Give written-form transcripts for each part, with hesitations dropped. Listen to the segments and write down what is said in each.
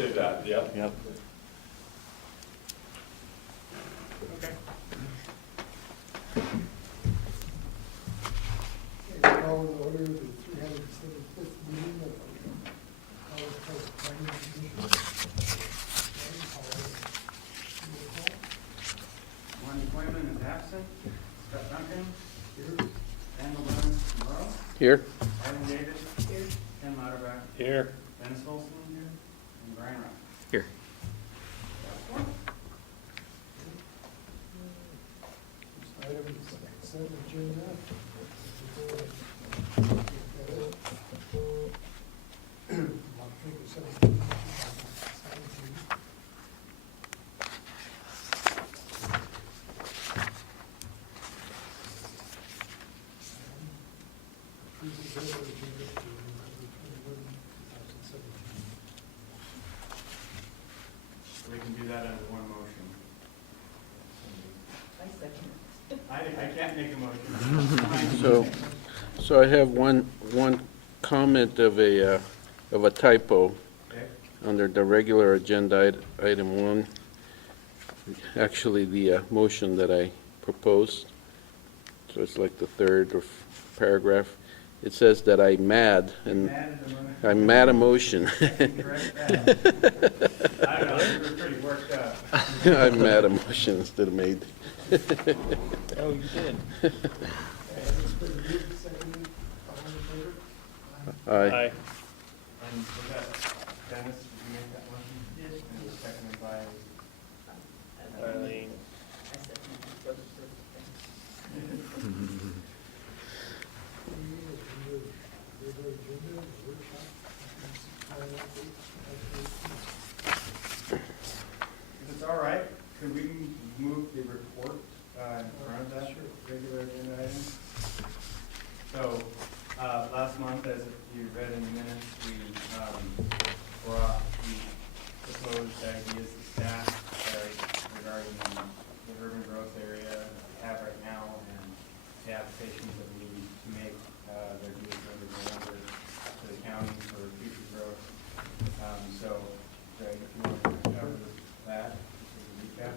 say that, yep. Yep. Okay. Okay, call to order the 375th meeting of the College Coast Planning Commission. Lonnie Quayman is absent. Scott Duncan. Here. Randall Burns tomorrow. Here? Ivan Davis. Here. Ken Lauterbach. Here. Dennis Olson. Here. And Brian Rock. Here. First item is consent agenda. October 17, 2017. Approve the regular agenda for November 21, 2017. We can do that under one motion. I can't make a motion. So I have one comment of a typo Okay. under the regular agenda, item 1. Actually, the motion that I proposed, so it's like the third or paragraph. It says that I'm mad, and Mad at the motion. I'm mad emotion. I can correct that. I don't know, you were pretty worked up. I'm mad emotion instead of made. Oh, you did. It's been moved, seconded, all in favor? Aye. And was that Dennis, did you make that motion? Yes. And it was seconded by Eileen. Regular agenda, workshop. If it's all right, could we move the report in front of that regular agenda item? So, last month, as you read in the minutes, we proposed ideas to staff regarding the urban growth area that we have right now and the applications that we need to make that are due for the county for future growth. So, Greg, if you want to cover that, just as a recap.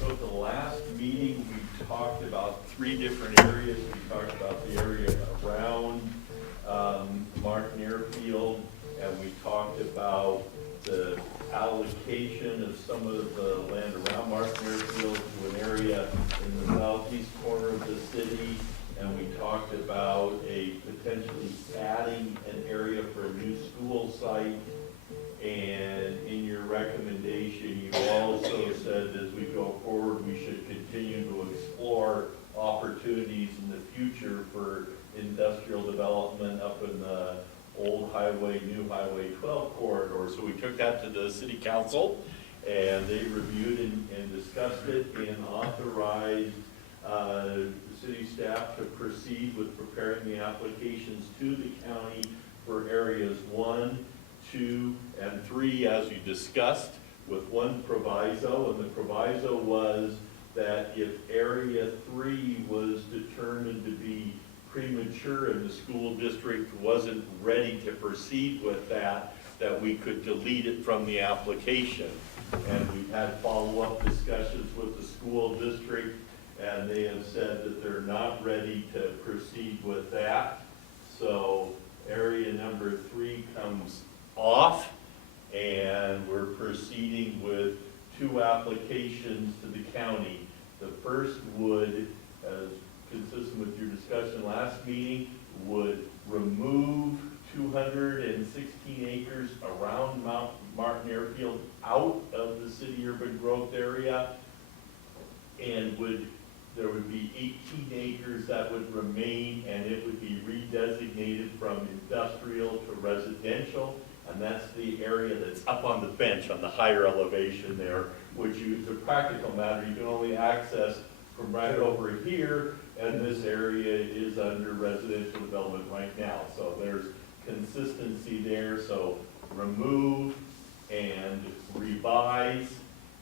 So at the last meeting, we talked about 3 different areas. We talked about the area around Martin Airfield, and we talked about the allocation of some of the land around Martin Airfield to an area in the southeast corner of the city, and we talked about potentially adding an area for a new school site. And in your recommendation, you also said as we go forward, we should continue to explore opportunities in the future for industrial development up in the old highway, new highway 12 corridor. So we took that to the city council, and they reviewed and discussed it and authorized the city staff to proceed with preparing the applications to the county for areas 1, 2, and 3, as you discussed, with one proviso, and the proviso was that if area 3 was determined to be premature and the school district wasn't ready to proceed with that we could delete it from the application. And we've had follow-up discussions with the school district, and they have said that they're not ready to proceed with that. So area number 3 comes off, and we're proceeding with 2 applications to the county. The first would, as consistent with your discussion last meeting, would remove 216 acres around Martin Airfield out of the city urban growth area, and there would be 18 acres that would remain, and it would be redesignated from industrial to residential. And that's the area that's up on the bench on the higher elevation there, which is a practical matter. You can only access from right over here, and this area is under residential development right now. So there's consistency there. So remove and revise,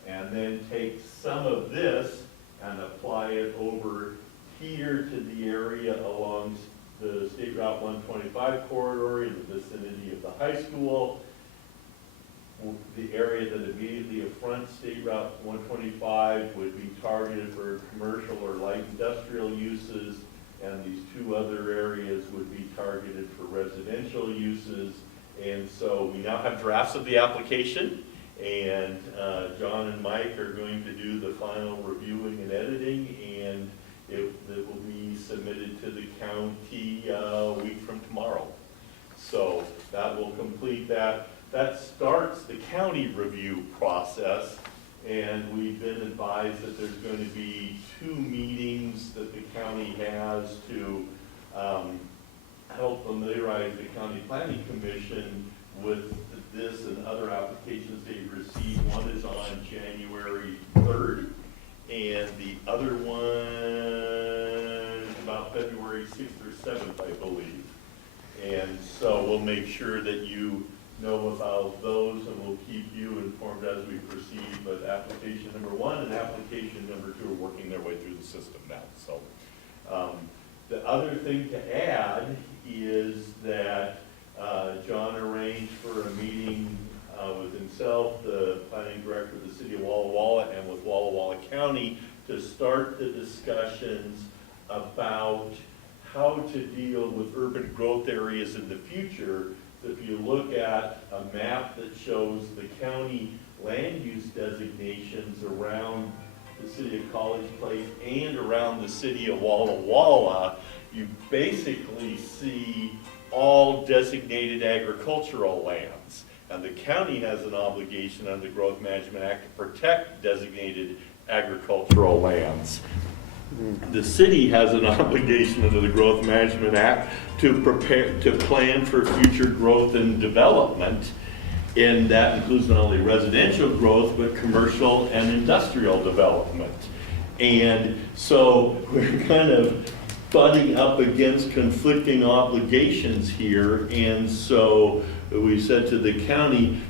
and then take some of this and apply it over here to the area along the State Route 125 corridor in the vicinity of the high school, the area that immediately fronts State Route 125 would be targeted for commercial or light industrial uses, and these two other areas would be targeted for residential uses. And so we now have drafts of the application, and John and Mike are going to do the final reviewing and editing, and it will be submitted to the county a week from tomorrow. So that will complete that. That starts the county review process, and we've been advised that there's going to be 2 meetings that the county has to help familiarize the County Planning Commission with this and other applications they've received. One is on January 3rd, and the other one is about February 6th or 7th, I believe. And so we'll make sure that you know about those, and we'll keep you informed as we proceed. But application number 1 and application number 2 are working their way through the system now. So the other thing to add is that John arranged for a meeting with himself, the planning director of the city of Walla Walla, and with Walla Walla County to start the discussions about how to deal with urban growth areas in the future. If you look at a map that shows the county land use designations around the city of College Place and around the city of Walla Walla, you basically see all designated agricultural lands. And the county has an obligation under the Growth Management Act to protect designated agricultural lands. The city has an obligation under the Growth Management Act to plan for future growth and development, and that includes not only residential growth, but commercial and industrial development. And so we're kind of butting up against conflicting obligations here, and so we said to the county,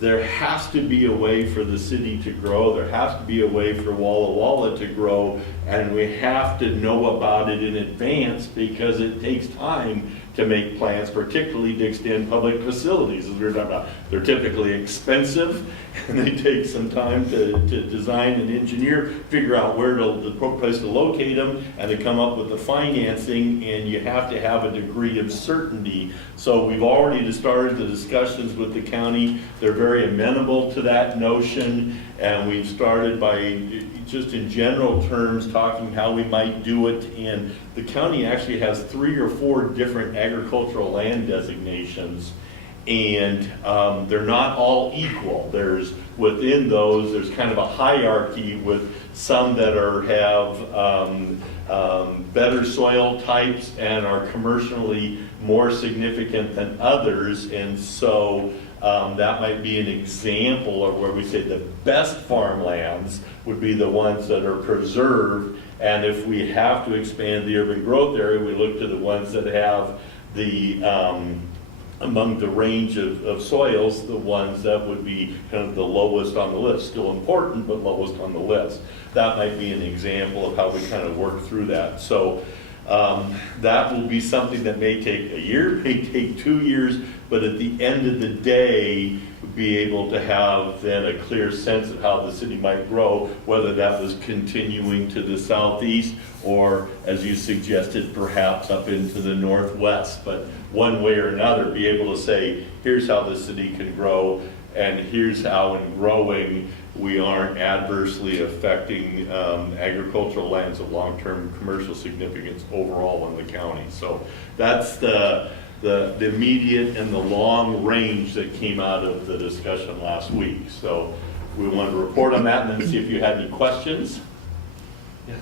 there has to be a way for the city to grow, there has to be a way for Walla Walla to grow, and we have to know about it in advance because it takes time to make plans, particularly to extend public facilities, as we were talking about. They're typically expensive, and they take some time to design and engineer, figure out where the place to locate them, and to come up with the financing, and you have to have a degree of certainty. So we've already started the discussions with the county. They're very amenable to that notion, and we've started by just in general terms talking how we might do it. And the county actually has 3 or 4 different agricultural land designations, and they're not all equal. There's within those, there's kind of a hierarchy with some that have better soil types and are commercially more significant than others. And so that might be an example of where we say the best farmlands would be the ones that are preserved, and if we have to expand the urban growth area, we look to the ones that have the among the range of soils, the ones that would be kind of the lowest on the list. Still important, but lowest on the list. That might be an example of how we kind of work through that. So that will be something that may take a year, may take 2 years, but at the end of the day, be able to have then a clear sense of how the city might grow, whether that was continuing to the southeast or, as you suggested, perhaps up into the northwest. But one way or another, be able to say, here's how the city can grow, and here's how in growing we aren't adversely affecting agricultural lands of long-term commercial significance overall in the county. So that's the immediate and the long range that came out of the discussion last week. So we wanted to report on that and then see if you had any questions. Yes.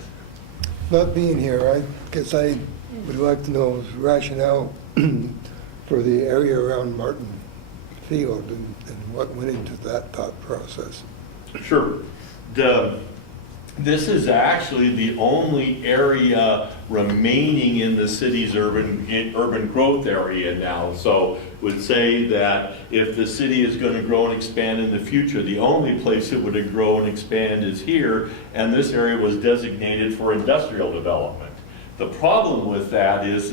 Not being here, I guess I would like to know his rationale for the area around Martin Field and what went into that thought process. Sure. This is actually the only area remaining in the city's urban growth area now. So would say that if the city is going to grow and expand in the future, the only place it would grow and expand is here, and this area was designated for industrial development. The problem with that is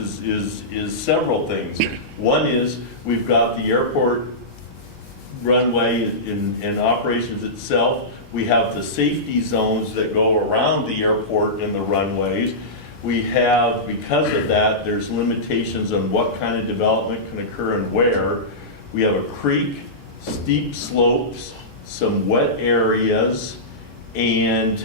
several things. One is we've got the airport runway in operations itself. We have the safety zones that go around the airport and the runways. We have, because of that, there's limitations on what kind of development can occur and where. We have a creek, steep slopes, some wet areas, and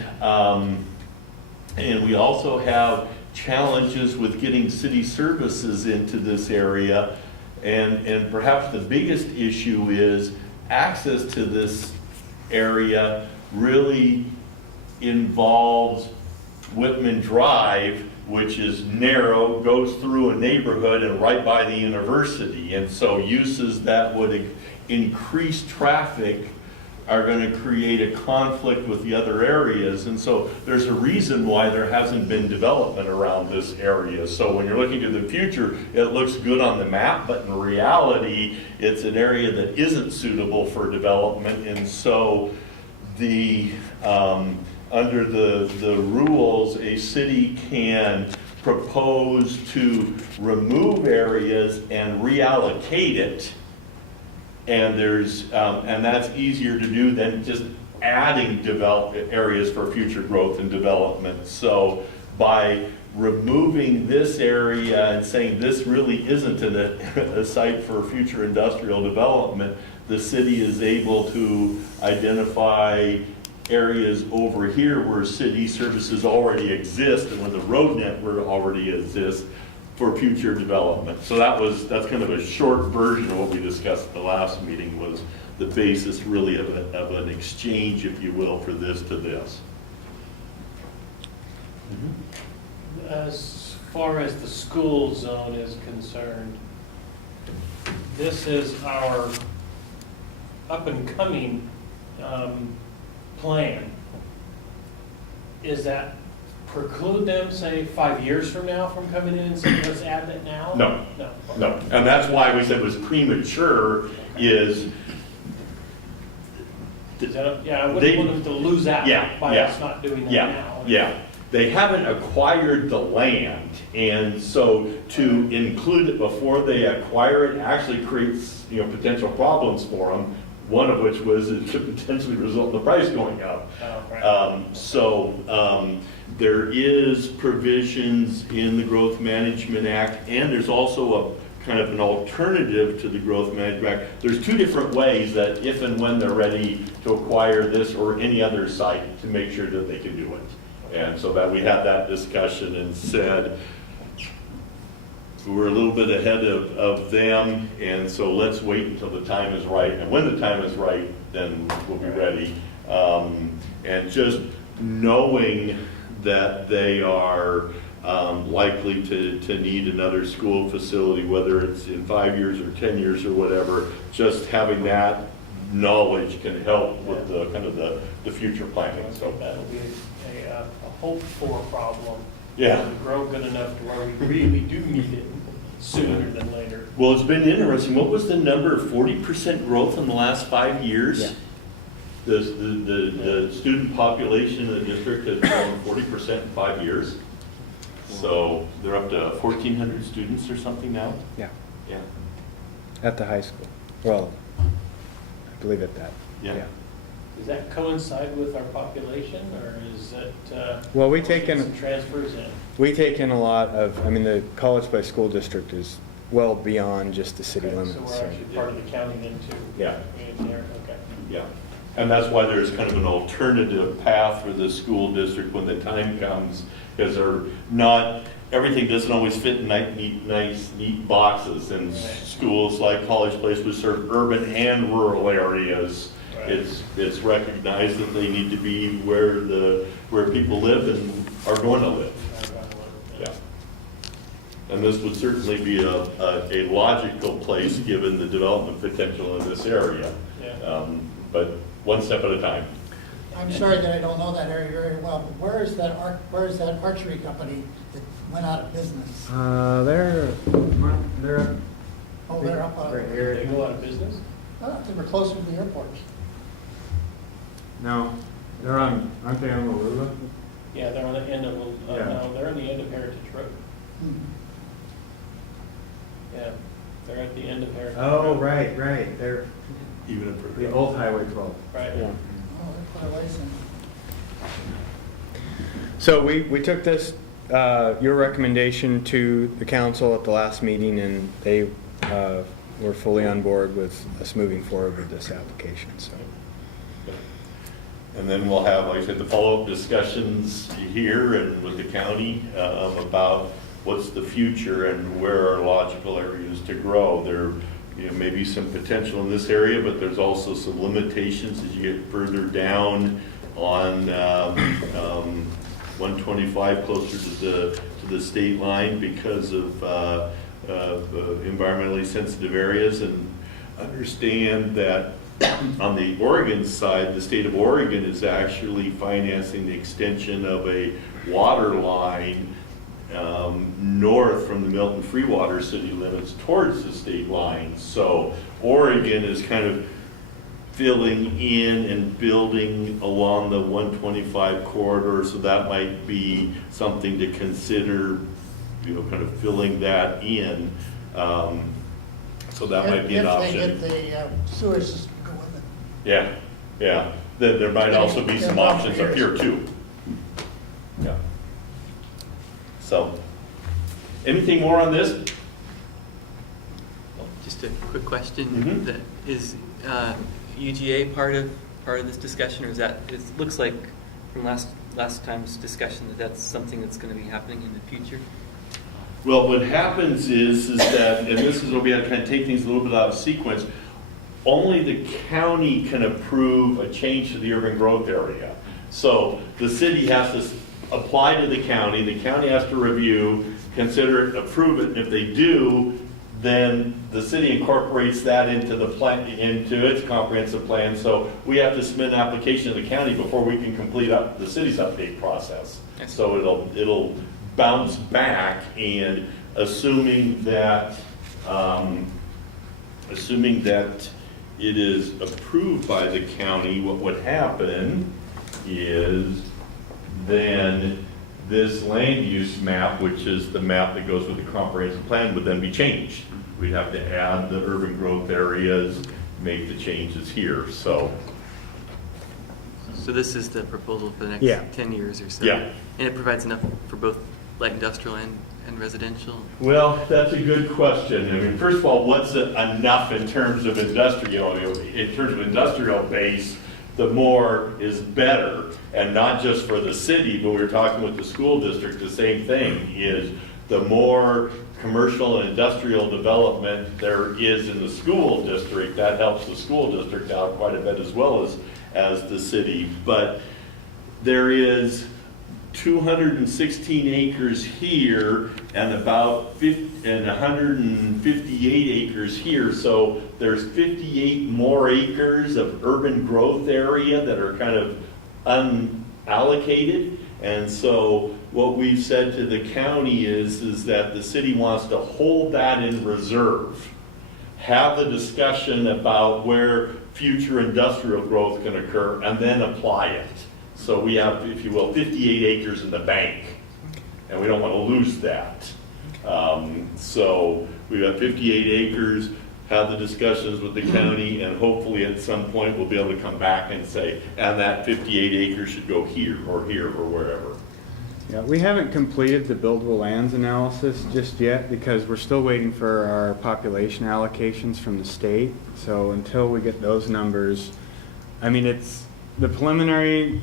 we also have challenges with getting city services into this area. And perhaps the biggest issue is access to this area really involves Whitman Drive, which is narrow, goes through a neighborhood and right by the university. And so uses that would increase traffic are going to create a conflict with the other areas. And so there's a reason why there hasn't been development around this area. So when you're looking to the future, it looks good on the map, but in reality, it's an area that isn't suitable for development. And so under the rules, a city can propose to remove areas and reallocate it. And that's easier to do than just adding areas for future growth and development. So by removing this area and saying this really isn't a site for future industrial development, the city is able to identify areas over here where city services already exist and where the road network already exists for future development. So that's kind of a short version of what we discussed at the last meeting, was the basis really of an exchange, if you will, for this to this. As far as the school zone is concerned, this is our up and coming plan. Is that preclude them, say, 5 years from now from coming in and saying, let's add that now? No. No. No, and that's why we said it was premature, is Yeah, I wouldn't want them to lose out by us not doing that now. Yeah, they haven't acquired the land, and so to include it before they acquire it actually creates, potential problems for them. One of which was it could potentially result in the price going up. Oh, right. There is provisions in the Growth Management Act, and there's also a kind of an alternative to the Growth Management Act. There's two different ways that if and when they're ready to acquire this or any other site to make sure that they can do it. And so that we had that discussion and said, we're a little bit ahead of them, and so let's wait until the time is right. And when the time is right, then we'll be ready. And just knowing that they are likely to need another school facility, whether it's in 5 years or 10 years or whatever, just having that knowledge can help with the kind of the future planning. So that'll be a hoped for problem. Yeah. It'll grow good enough to where we really do need it sooner than later. Well, it's been interesting. What was the number? 40% growth in the last 5 years? Yeah. The student population in the district has grown 40% in 5 years. So they're up to 1,400 students or something now? Yeah, Yeah. at the high school. Well, I believe at that. Yeah. Does that coincide with our population, or is it? Well, we take in- some transfers in. We take in a lot of, the College Place School District is well beyond just the city Okay, limits. So we're actually part of the county then too? Yeah. In here, okay. Yeah. And that's why there's kind of an alternative path for the school district when the time comes, because they're not, everything doesn't always fit in nice, neat boxes. And Right. schools like College Place would serve urban and rural areas. Right. It's recognized that they need to be where people live and are going to live. Yeah. And this would certainly be a logical place, given the development potential in this area. Yeah. But one step at a time. I'm sorry that I don't know that area very well, but where is that archery company that went out of business? They're Oh, they're up on, right They here. go out of business? I thought they were closer to the airport. No, aren't they on Wallula? Yeah, they're on the end of, Yeah. no, they're on the end of Heritage Road. Hmm. Yeah, they're at the end of Heritage Oh, Road. right, they're, even approved. The old Highway 12. Right. Yeah. Oh, they're quite a ways in. So we took this, your recommendation to the council at the last meeting, and they were fully on board with us moving forward with this application, so. And then we'll have, like I said, the follow-up discussions here and with the county about what's the future and where are logical areas to grow. There, may be some potential in this area, but there's also some limitations as you get further down on 125 closer to the state line because of environmentally sensitive areas. And understand that on the Oregon side, the state of Oregon is actually financing the extension of a water line north from the Milton Freewater city limits towards the state line. So Oregon is kind of filling in and building along the 125 corridor, so that might be something to consider, kind of filling that in. So that might be an option. If they get the sewer system going. Yeah, yeah. Then there might also be some options up here too. Yeah. So, anything more on this? Just a quick question. Mhm. That is UGA part of this discussion, or is that? It looks like from last time's discussion that that's something that's going to be happening in the future. Well, what happens is that, and this is where we have to kind of take things a little bit out of sequence, only the county can approve a change to the urban growth area. So the city has to apply to the county has to review, consider it, approve it, and if they do, then the city incorporates that into the plan, into its comprehensive plan. So we have to submit an application to the county before we can complete up the city's update process. Yes. So it'll bounce back, and assuming that it is approved by the county, what would happen is then this land use map, which is the map that goes with the comprehensive plan, would then be changed. We'd have to add the urban growth areas, make the changes here, so. So this is the proposal for the next Yeah. 10 years or so. Yeah. And it provides enough for both light industrial and residential. Well, that's a good question. I mean, first of all, what's enough in terms of industrial? In terms of industrial base, the more is better, and not just for the city, but we were talking with the school district, the same thing is the more commercial and industrial development there is in the school district, that helps the school district out quite a bit as well as the city. But there is 216 acres here and about 158 acres here. So there's 58 more acres of urban growth area that are kind of unallocated. And so what we've said to the county is that the city wants to hold that in reserve, have the discussion about where future industrial growth can occur, and then apply it. So we have, if you will, 58 acres in the bank, and we don't want to lose that. So we've got 58 acres, have the discussions with the county, and hopefully at some point we'll be able to come back and say, and that 58 acres should go here or wherever. Yeah, we haven't completed the buildable lands analysis just yet because we're still waiting for our population allocations from the state. So until we get those numbers, I mean, it's the preliminary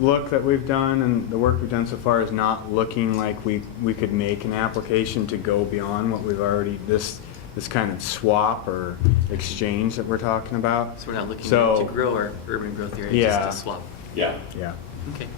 look that we've done and the work we've done so far is not looking like we could make an application to go beyond what we've already, this kind of swap or exchange that we're talking about. So we're not looking So- to grow our urban growth area, Yeah. just to swap. Yeah. Yeah. Okay.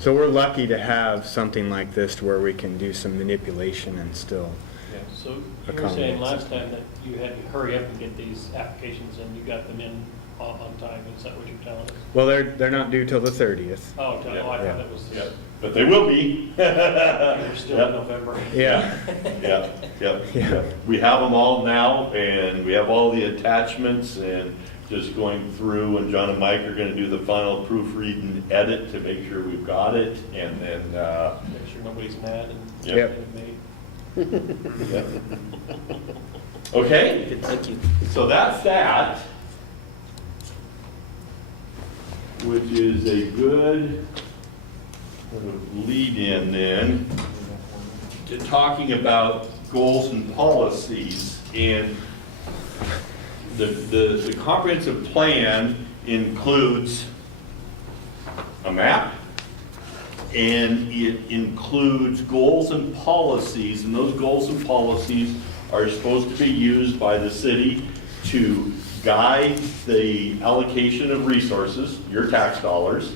So we're lucky to have something like this to where we can do some manipulation and still. Yeah, so you were Accommodate. saying last time that you had to hurry up and get these applications and you got them in on time, is that what you're telling us? Well, they're not due till the 30th. Oh, I Yeah. thought that was, Yeah, but they will be. we're still in Yep. November. Yeah. Yep, yep. Yeah. We have them all now, and we have all the attachments, and just going through, and John and Mike are gonna do the final proofread and edit to make sure we've got it, and then, Make sure nobody's mad and Yep. get it made. okay, Good, thank you. so that's that. which is a good lead-in then to talking about goals and policies. And the comprehensive plan includes a map, and it includes goals and policies, and those goals and policies are supposed to be used by the city to guide the allocation of resources, your tax dollars,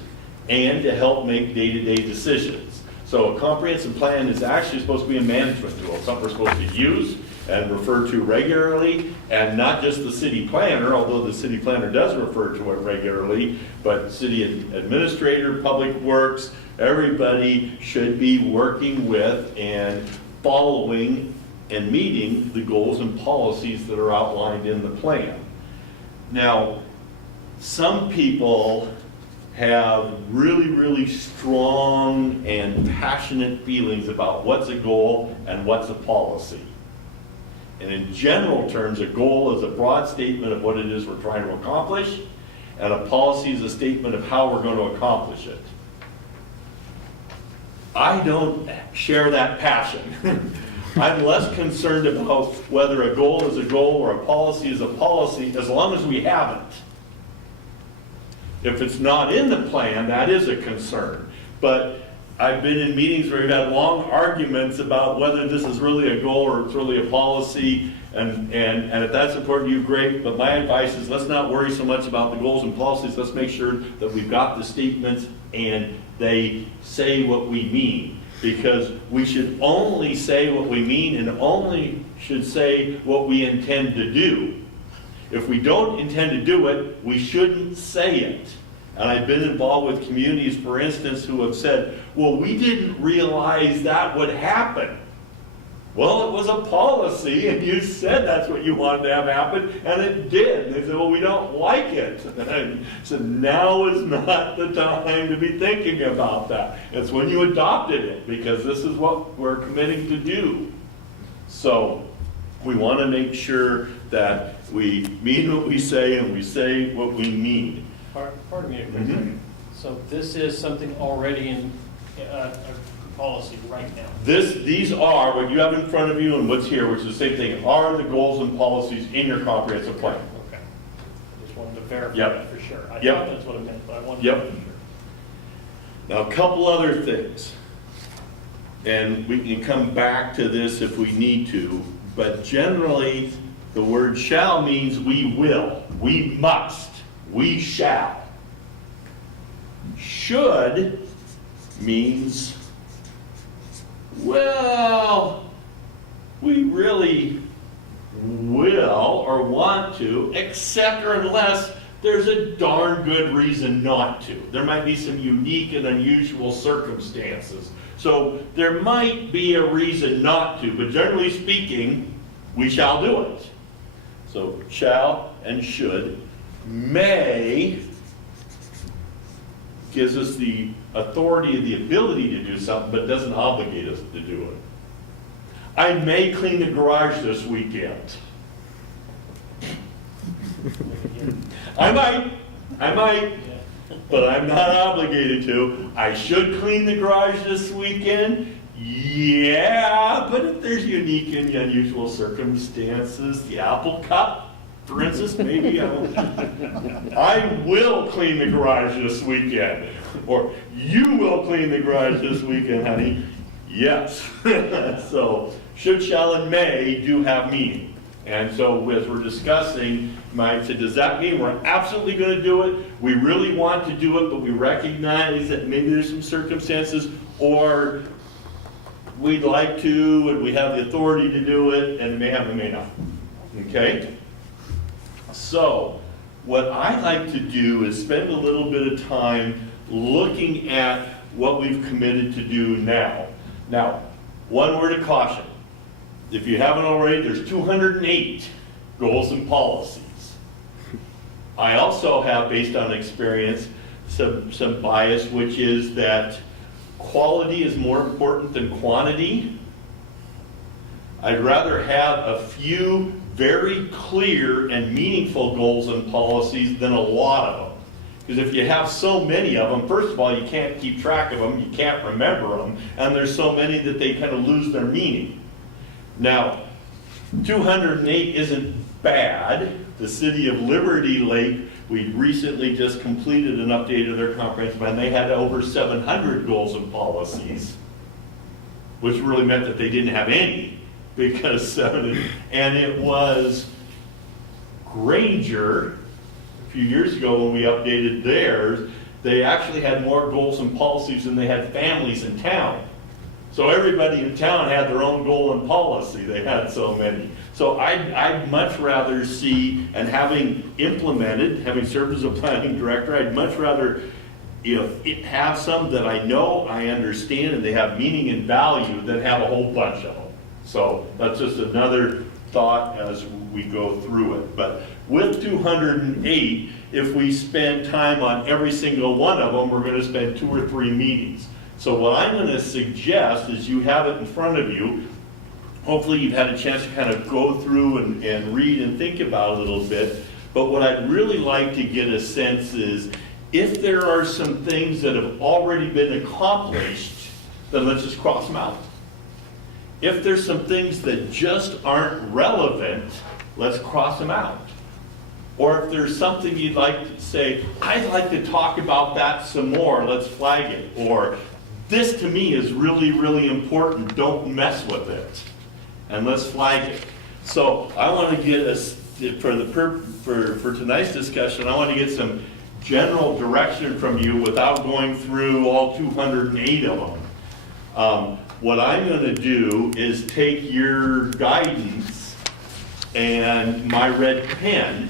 and to help make day-to-day decisions. So a comprehensive plan is actually supposed to be a management tool, something we're supposed to use and refer to regularly, and not just the city planner, although the city planner does refer to it regularly, but city administrator, public works, everybody should be working with and following and meeting the goals and policies that are outlined in the plan. Now, some people have really, really strong and passionate feelings about what's a goal and what's a policy. And in general terms, a goal is a broad statement of what it is we're trying to accomplish, and a policy is a statement of how we're going to accomplish it. I don't share that passion. I'm less concerned about whether a goal is a goal or a policy is a policy, as long as we have it. If it's not in the plan, that is a concern. But I've been in meetings where we've had long arguments about whether this is really a goal or it's really a policy, and if that's important to you, great. But my advice is, let's not worry so much about the goals and policies. Let's make sure that we've got the statements and they say what we mean. Because we should only say what we mean and only should say what we intend to do. If we don't intend to do it, we shouldn't say it. And I've been involved with communities, for instance, who have said, well, we didn't realize that would happen. Well, it was a policy, and you said that's what you wanted to have happen, and it did. And they said, well, we don't like it. And I said, now is not the time to be thinking about that. It's when you adopted it, because this is what we're committing to do. So we want to make sure that we mean what we say, and we say what we mean. Pardon me a quick second. So this is something already in a policy right now? These are, what you have in front of you and what's here, which is the same thing, are the goals and policies in your comprehensive plan. Okay. I just wanted to verify Yep. that for sure. I Yep. thought that's what it meant, but I wanted Yep. to be sure. Now, a couple other things, and we can come back to this if we need to, but generally, the word shall means we will, we must, we shall. Should means, well, we really will or want to, except or unless there's a darn good reason not to. There might be some unique and unusual circumstances. So there might be a reason not to, but generally speaking, we shall do it. So shall and should. May gives us the authority and the ability to do something, but doesn't obligate us to do it. I may clean the garage this weekend. I might, but I'm not obligated to. I should clean the garage this weekend. Yeah, but if there's unique and unusual circumstances, the apple cup, for instance, maybe I will clean the garage this weekend. Or you will clean the garage this weekend, honey. Yes. So should, shall, and may do have meaning. And so as we're discussing, Mike said, does that mean we're absolutely going to do it? We really want to do it, but we recognize that maybe there's some circumstances, or we'd like to, and we have the authority to do it, and may have and may not. Okay? So, what I like to do is spend a little bit of time looking at what we've committed to do now. Now, one word of caution. If you haven't already, there's 208 goals and policies. I also have, based on experience, some bias, which is that quality is more important than quantity. I'd rather have a few very clear and meaningful goals and policies than a lot of them. Because if you have so many of them, first of all, you can't keep track of them, you can't remember them, and there's so many that they kind of lose their meaning. Now, 208 isn't bad. The city of Liberty Lake, we recently just completed an update of their comprehensive plan. They had over 700 goals and policies, which really meant that they didn't have any, because and it was Granger, a few years ago when we updated theirs, they actually had more goals and policies than they had families in town. So everybody in town had their own goal and policy. They had so many. So I'd much rather see, and having implemented, having served as a planning director, I'd much rather have some that I know, I understand, and they have meaning and value than have a whole bunch of them. So that's just another thought as we go through it. But with 208, if we spend time on every single one of them, we're going to spend 2 or 3 meetings. So what I'm going to suggest is you have it in front of you. Hopefully you've had a chance to kind of go through and read and think about it a little bit. But what I'd really like to get a sense is, if there are some things that have already been accomplished, then let's just cross them out. If there's some things that just aren't relevant, let's cross them out. Or if there's something you'd like to say, I'd like to talk about that some more, let's flag it. Or this to me is really, really important, don't mess with it. And let's flag it. So I want to get us, for tonight's discussion, I want to get some general direction from you without going through all 208 of them. What I'm going to do is take your guidance and my red pen,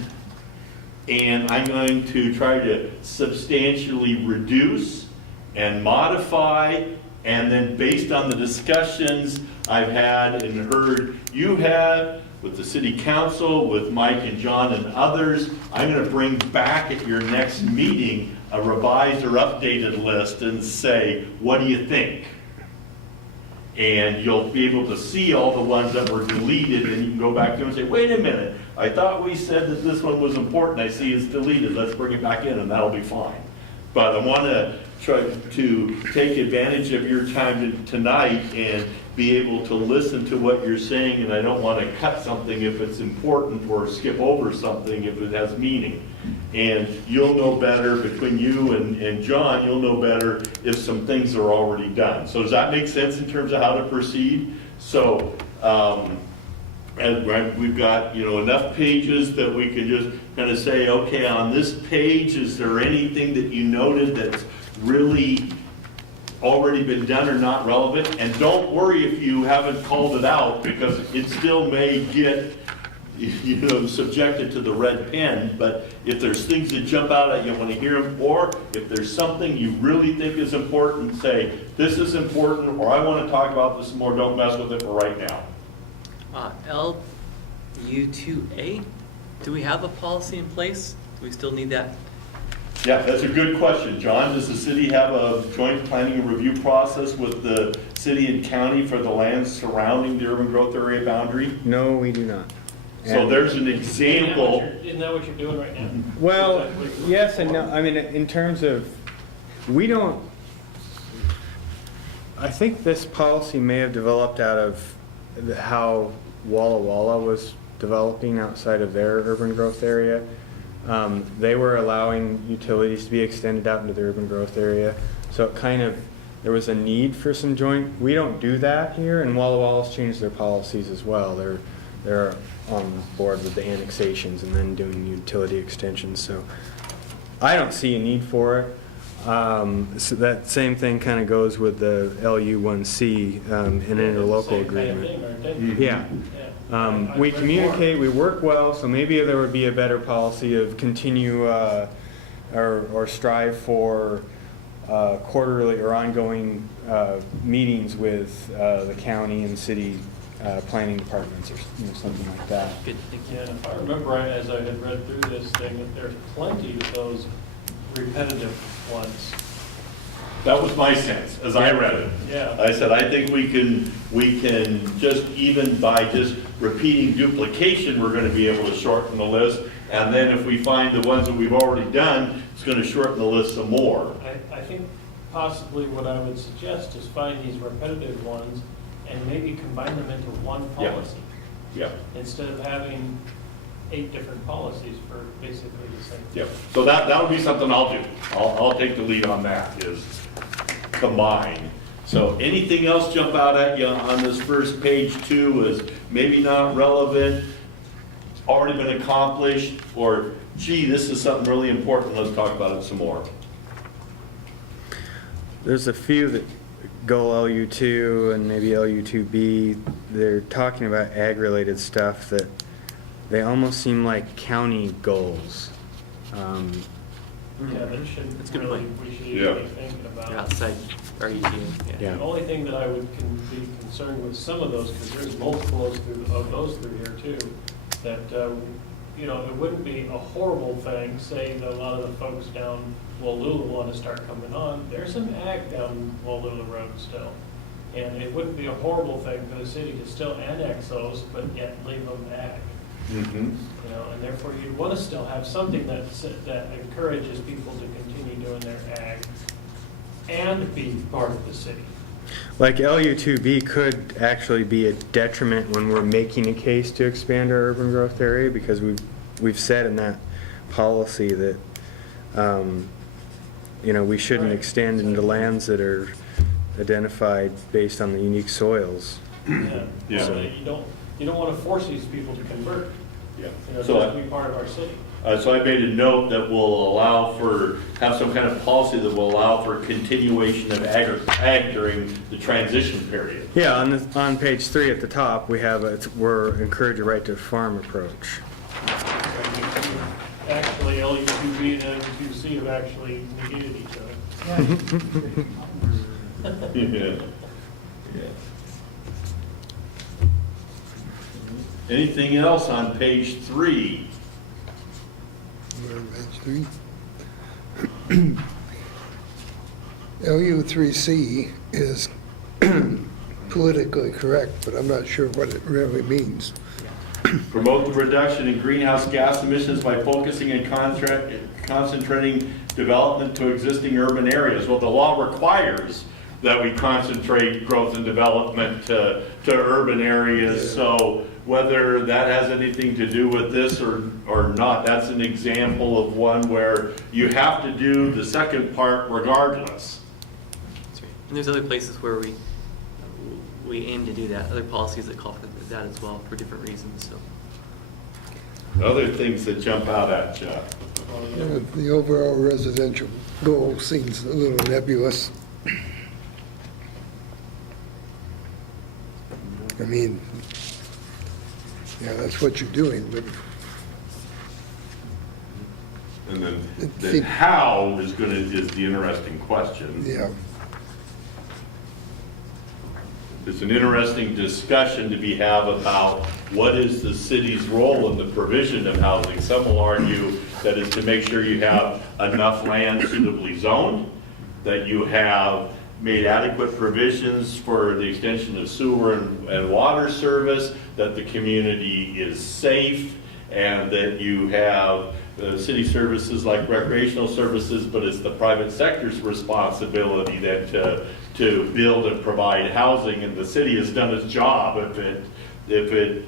and I'm going to try to substantially reduce and modify, and then based on the discussions I've had and heard you have with the city council, with Mike and John and others, I'm going to bring back at your next meeting a revised or updated list and say, what do you think? And you'll be able to see all the ones that were deleted, and you can go back to them and say, wait a minute, I thought we said that this one was important, I see it's deleted, let's bring it back in, and that'll be fine. But I want to try to take advantage of your time tonight and be able to listen to what you're saying, and I don't want to cut something if it's important or skip over something if it has meaning. And you'll know better, between you and John, you'll know better if some things are already done. So does that make sense in terms of how to proceed? So and we've got enough pages that we can just kind of say, okay, on this page, is there anything that you noted that's really already been done or not relevant? And don't worry if you haven't called it out, because it still may get subjected to the red pen. But if there's things that jump out at you, want to hear them, or if there's something you really think is important, say, this is important, or I want to talk about this more, don't mess with it for right now. LU2A, do we have a policy in place? Do we still need that? Yeah, that's a good question, John. Does the city have a joint planning and review process with the city and county for the lands surrounding the urban growth area boundary? No, we do not. So there's an example. Isn't that what you're doing right now? Well, yes and no. I mean, in terms of, we don't, I think this policy may have developed out of how Walla Walla was developing outside of their urban growth area. They were allowing utilities to be extended out into the urban growth area. So it kind of, there was a need for some joint. We don't do that here, and Walla Walla's changed their policies as well. They're on board with the annexations and then doing utility extensions. So I don't see a need for it. So that same thing kind of goes with the LU1C, an interlocal agreement. Yeah. We communicate, we work well, so maybe there would be a better policy of continue or strive for quarterly or ongoing meetings with the county and city planning departments, or something like that. Good, thank you. Yeah, if I remember right, as I had read through this thing, that there's plenty of those repetitive ones. That was my sense as I read it. Yeah. I said, I think we can just, even by just repeating duplication, we're going to be able to shorten the list. And then if we find the ones that we've already done, it's gonna shorten the list some more. I think possibly what I would suggest is find these repetitive ones and maybe combine them into one Yeah. policy. Yeah, Instead of having 8 different policies for basically the same thing. yeah. So that would be something I'll do. I'll take the lead on that, is combine. So anything else jump out at you on this first page too is maybe not relevant, already been accomplished, or gee, this is something really important, let's talk about it some more. There's a few that go LU2 and maybe LU2B. They're talking about ag-related stuff that they almost seem like county goals. Yeah, that should That's a good really, point. we should Yeah. be thinking about. They're outside our ETA. Yeah. The only thing that I would be concerned with some of those, because there's multiple of those through here too, that, you know, it wouldn't be a horrible thing, say that a lot of the folks down Wallula want to start coming on. There's some ag down Wallula Road still. And it wouldn't be a horrible thing for the city to still annex those, but yet leave them ag. Mm-hmm. You know, and therefore you'd want to still have something that encourages people to continue doing their ag and be part of the city. Like LU2B could actually be a detriment when we're making a case to expand our urban growth area, because we've said in that policy that, you know, we shouldn't Right. extend into lands that are identified based on the unique soils. Yeah. Yeah. So you don't want to force these people to convert, Yeah. you know, So just to be part of our city. So I made a note that will have some kind of policy that will allow for continuation of ag during the transition period. Yeah, on page 3 at the top, we have, we're encourage a right to farm approach. Actually, LU2B and LU2C have actually negated each other. Yeah. Yeah. Anything else on page 3? We're on page 3. LU3C is politically correct, but I'm not sure what it really means. Promote the reduction in greenhouse gas emissions by focusing and concentrating development to existing urban areas. Well, the law requires that we concentrate growth and development to urban areas. So whether that has anything to do with this or not, that's an example of one where you have to do the second part regardless. That's right. And there's other places where we aim to do that, other policies that call for that as well for different reasons, so. Other things that jump out at you. The overall residential goal seems a little nebulous. I mean, yeah, that's what you're doing, but And then It the seems- how is the interesting question. yeah. It's an interesting discussion to be have about what is the city's role in the provision of housing. Some will argue that is to make sure you have enough land suitably zoned, that you have made adequate provisions for the extension of sewer and water service, that the community is safe, and that you have city services like recreational services, but it's the private sector's responsibility that to build and provide housing, and the city has done its job if it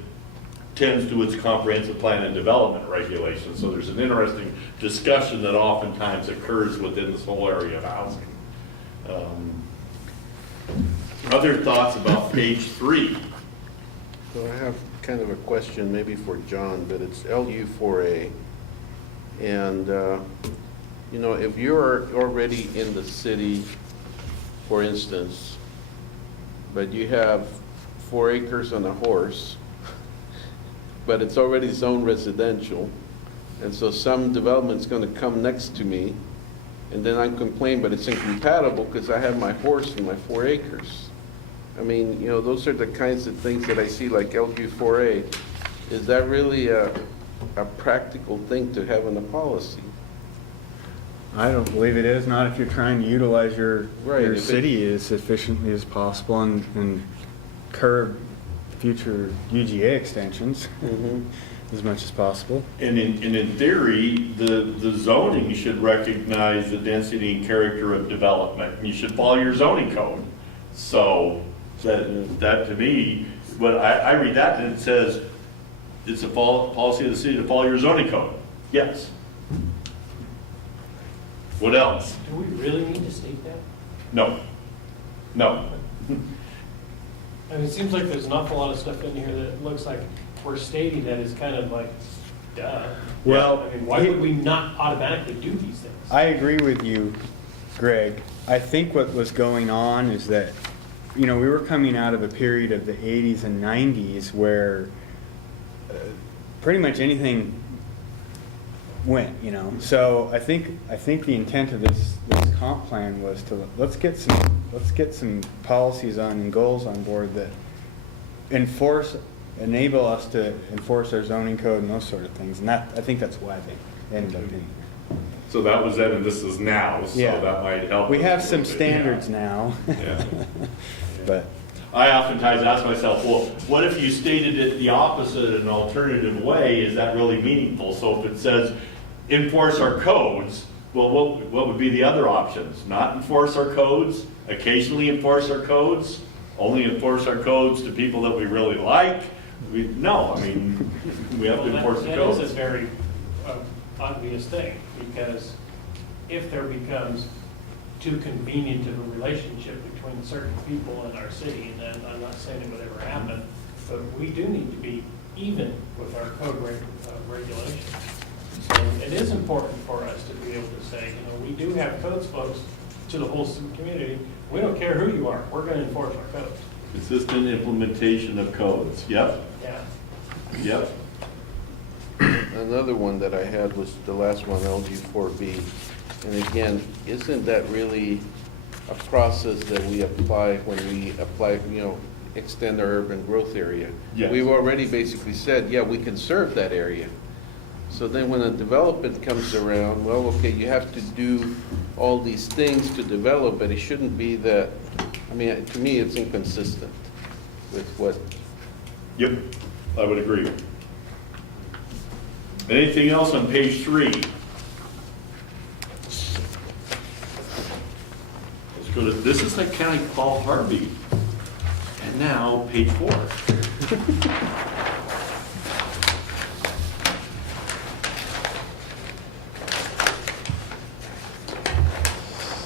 tends to its comprehensive plan and development regulations. So there's an interesting discussion that oftentimes occurs within this whole area of housing. Other thoughts about page 3? So I have kind of a question maybe for John, but it's LU4A. And, you know, if you're already in the city, for instance, but you have 4 acres and a horse, but it's already zoned residential, and so some development's gonna come next to me, and then I complain, but it's incompatible because I have my horse and my 4 acres. I mean, you know, those are the kinds of things that I see like LU4A. Is that really a practical thing to have in a policy? I don't believe it is, not if you're trying to utilize your Right, city as efficiently as possible and curb future UGA extensions. as much as possible. And in theory, the zoning should recognize the density and character of development. You should follow your zoning code. So that to me, but I read that and it says, it's a policy of the city to follow your zoning code. Yes. What else? Do we really need to state that? No. No. I mean, it seems like there's an awful lot of stuff in here that looks like we're stating that is kind of like, duh. Well, I mean, why would we not automatically do these things? I agree with you, Greg. I think what was going on is that, you know, we were coming out of a period of the 80s and 90s where pretty much anything went, you know. So I think the intent of this comp plan was to let's get some policies on and goals on board that enable us to enforce our zoning code and those sort of things. And that, I think that's why they ended up in here. So that was then, and this is now, so Yeah. that might help. We us have a some little bit, standards yeah. now. Yeah. But I oftentimes ask myself, well, what if you stated it the opposite in an alternative way? Is that really meaningful? So if it says enforce our codes, well, what would be the other options? Not enforce our codes, occasionally enforce our codes, only enforce our codes to people that we really like? No, I mean, we have to enforce the That codes. is a very obvious thing, because if there becomes too convenient of a relationship between certain people in our city, and then I'm not saying it would ever happen, but we do need to be even with our code regulations. So it is important for us to be able to say, you know, we do have codes, folks, to the whole community. We don't care who you are, we're going to enforce our codes. Consistent implementation of codes. Yep, Yeah. yep. Another one that I had was the last one, LG4B. And again, isn't that really a process that we apply when we apply, you know, extend our urban growth area? Yes. We've already basically said, yeah, we can serve that area. So then when a development comes around, well, okay, you have to do all these things to develop, but it shouldn't be that, I mean, to me, it's inconsistent with what. Yep, I would agree. Anything else on page 3? Let's go to, this is like County Paul Harvey. And now, page 4.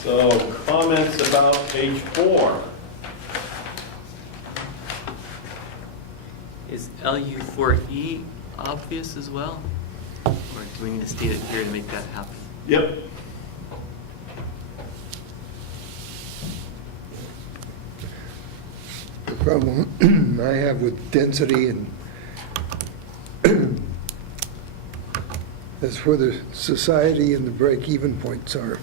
So, comments about page 4. Is LU4E obvious as well? Or do we need to state it here to make that happen? Yep. The problem I have with density and that's where the society and the break-even points are.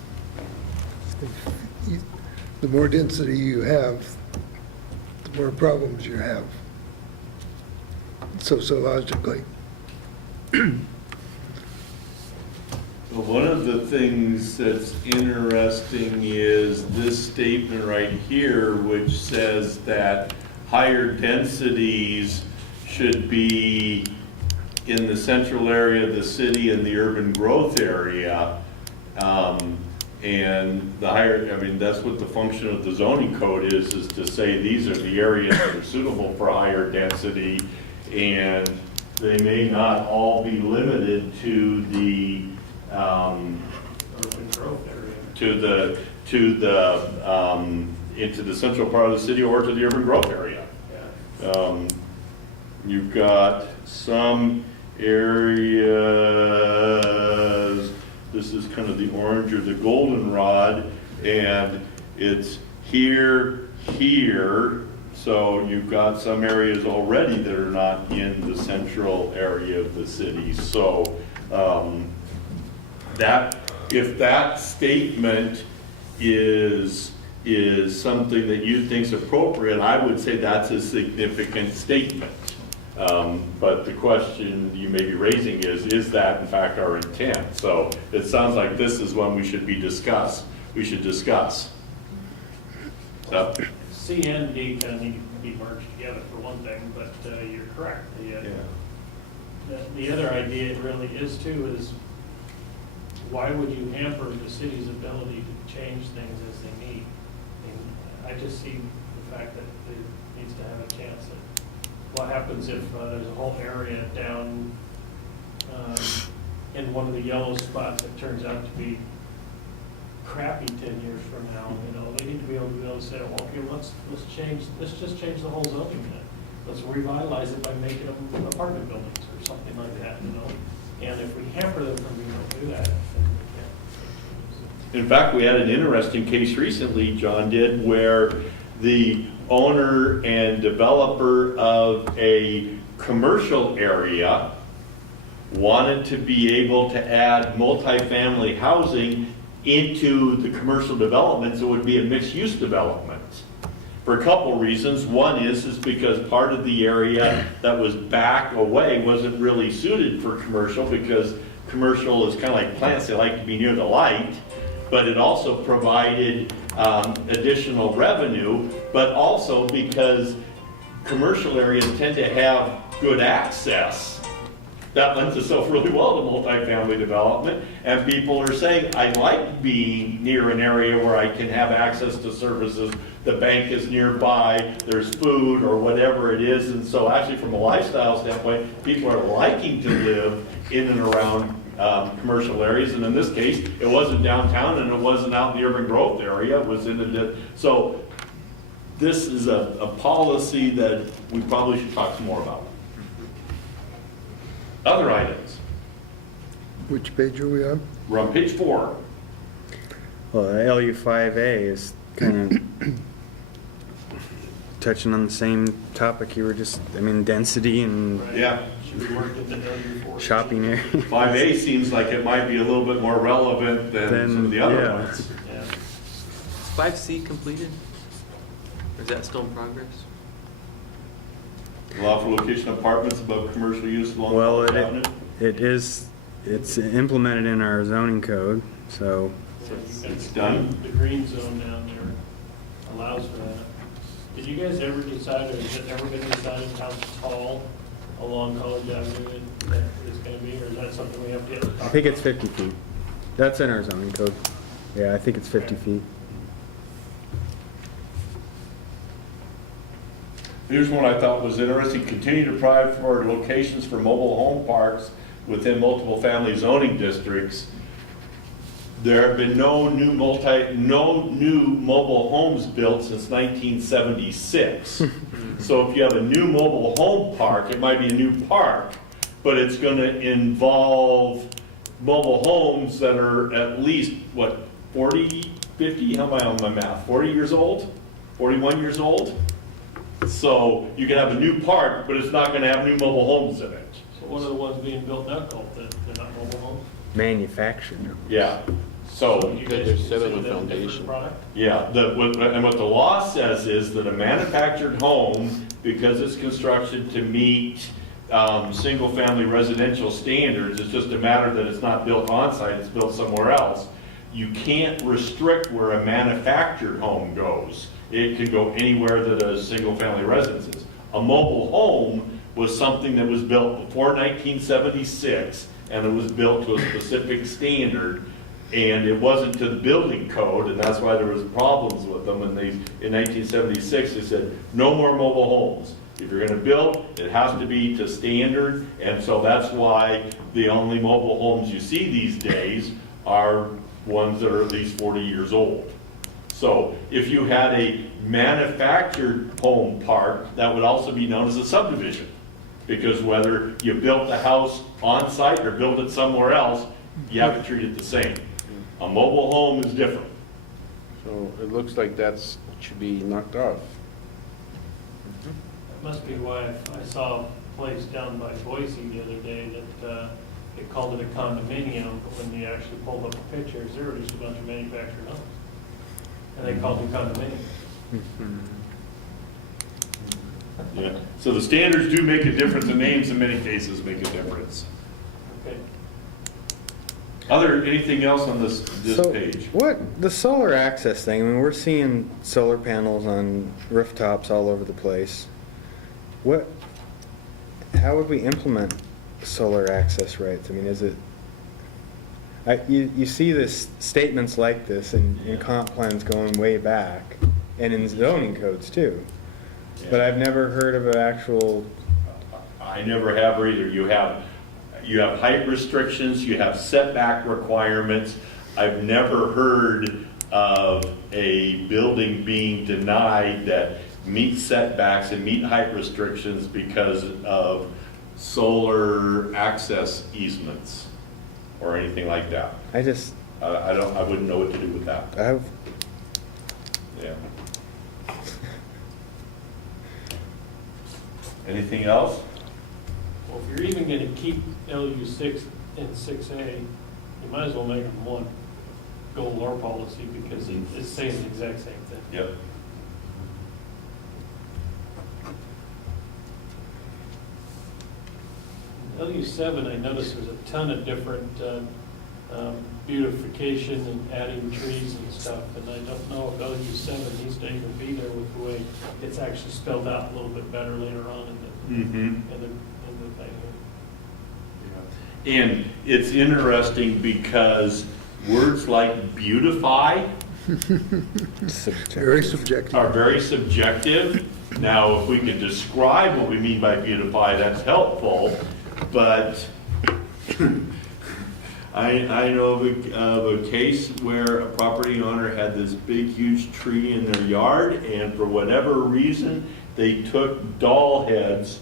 The more density you have, the more problems you have, sociologically. Well, one of the things that's interesting is this statement right here, which says that higher densities should be in the central area of the city and the urban growth area. And the higher, I mean, that's what the function of the zoning code is to say these are the areas that are suitable for higher density, and they may not all be limited to the Urban growth area. into the central part of the city or to the urban growth area. Yeah. You've got some areas, this is kind of the orange or the goldenrod, and it's here, so you've got some areas already that are not in the central area of the city. So that, if that statement is something that you think is appropriate, I would say that's a significant statement. But the question you may be raising is that in fact our intent? So it sounds like this is one we should discuss. So, C and D kind of need to be merged together for one thing, but you're correct. the other idea it really is too is, why would you hamper the city's ability to change things as they need? And I just see the fact that it needs to have a chance at what happens if there's a whole area down in one of the yellow spots that turns out to be crappy 10 years from now. You know, they need to be able to say, well, okay, let's just change the whole zoning then. Let's revitalize it by making them apartment buildings or something like that, you know? And if we hamper them from being able to do that, then we can't. In fact, we had an interesting case recently, John did, where the owner and developer of a commercial area wanted to be able to add multifamily housing into the commercial development, so it would be a mixed-use development. For a couple reasons. One is because part of the area that was back away wasn't really suited for commercial, because commercial is kind of like plants, they like to be near the light, but it also provided additional revenue, but also because commercial areas tend to have good access. That lends itself really well to multifamily development, and people are saying, I like being near an area where I can have access to services, the bank is nearby, there's food or whatever it is, and so actually from a lifestyle standpoint, people are liking to live in and around commercial areas, and in this case, it wasn't downtown and it wasn't out in the urban growth area, it was in the, so this is a policy that we probably should talk some more about. Other items. Which page are we on? We're on page 4. Well, LU 5A is kind of touching on the same topic you were just, I mean, density and Yeah. Should we work at the W4? shopping area. 5A seems like it might be a little bit more relevant than some of the other yeah. ones. Yeah. Is 5C completed? Or is that still in progress? Lawful location apartments above commercial use along Well, College Avenue. it's implemented in our zoning code, so So you got It's done. The green zone down there allows for that. Did you guys ever decide, or has it ever been decided how tall along College Avenue that is gonna be, or is that something we have to talk about? I think it's 50 feet. That's in our zoning code. Yeah, I think it's 50 feet. Here's one I thought was interesting. Continue to provide for locations for mobile home parks within multiple family zoning districts. There have been no new mobile homes built since 1976. So if you have a new mobile home park, it might be a new park, but it's going to involve mobile homes that are at least, what, 40, 50, how am I on my math? 40 years old? 41 years old? So you can have a new park, but it's not going to have new mobile homes in it. So what are the ones being built now called, that they're not mobile homes? Manufactured. Yeah. So, You They're guys set on consider the that a different foundation. product? yeah, and what the law says is that a manufactured home, because it's constructed to meet single-family residential standards, it's just a matter that it's not built on-site, it's built somewhere else. You can't restrict where a manufactured home goes. It can go anywhere that a single-family residence is. A mobile home was something that was built before 1976, and it was built to a specific standard, and it wasn't to the building code, and that's why there was problems with them. And in 1976, they said, no more mobile homes. If you're gonna build, it has to be to standard, and so that's why the only mobile homes you see these days are ones that are at least 40 years old. So if you had a manufactured home park, that would also be known as a subdivision. Because whether you built the house on site or built it somewhere else, you have to treat it the same. A mobile home is different. So it looks like that's, should be knocked off. That must be why I saw a place down by Boise the other day that they called it a condominium, but when they actually pulled up the pictures, there were just a bunch of manufactured homes. And they called them condominiums. Yeah. So the standards do make a difference, the names in many cases make a difference. Okay. Anything else on this So, page? what, the solar access thing, I mean, we're seeing solar panels on rooftops all over the place. How would we implement solar access rights? I mean, is it, you see this, statements like this in comp plans going way back, and in zoning codes too. But I've never heard of an actual, I never have either. You have height restrictions, you have setback requirements. I've never heard of a building being denied that meets setbacks and meet height restrictions because of solar access easements or anything like that. I wouldn't know what to do with that. I've, Yeah. Anything else? Well, if you're even gonna keep LU 6 and 6A, you might as well make them one goal or policy, because it's saying the exact same thing. Yep. LU 7, I noticed there's a ton of different beautification and adding trees and stuff, and I don't know if LU 7 needs to even be there with the way it's actually spelled out a little bit better later on in the thing. And it's interesting because words like beautify Very subjective. are very subjective. Now, if we can describe what we mean by beautify, that's helpful, but I know of a case where a property owner had this big, huge tree in their yard, and for whatever reason, they took the dolls,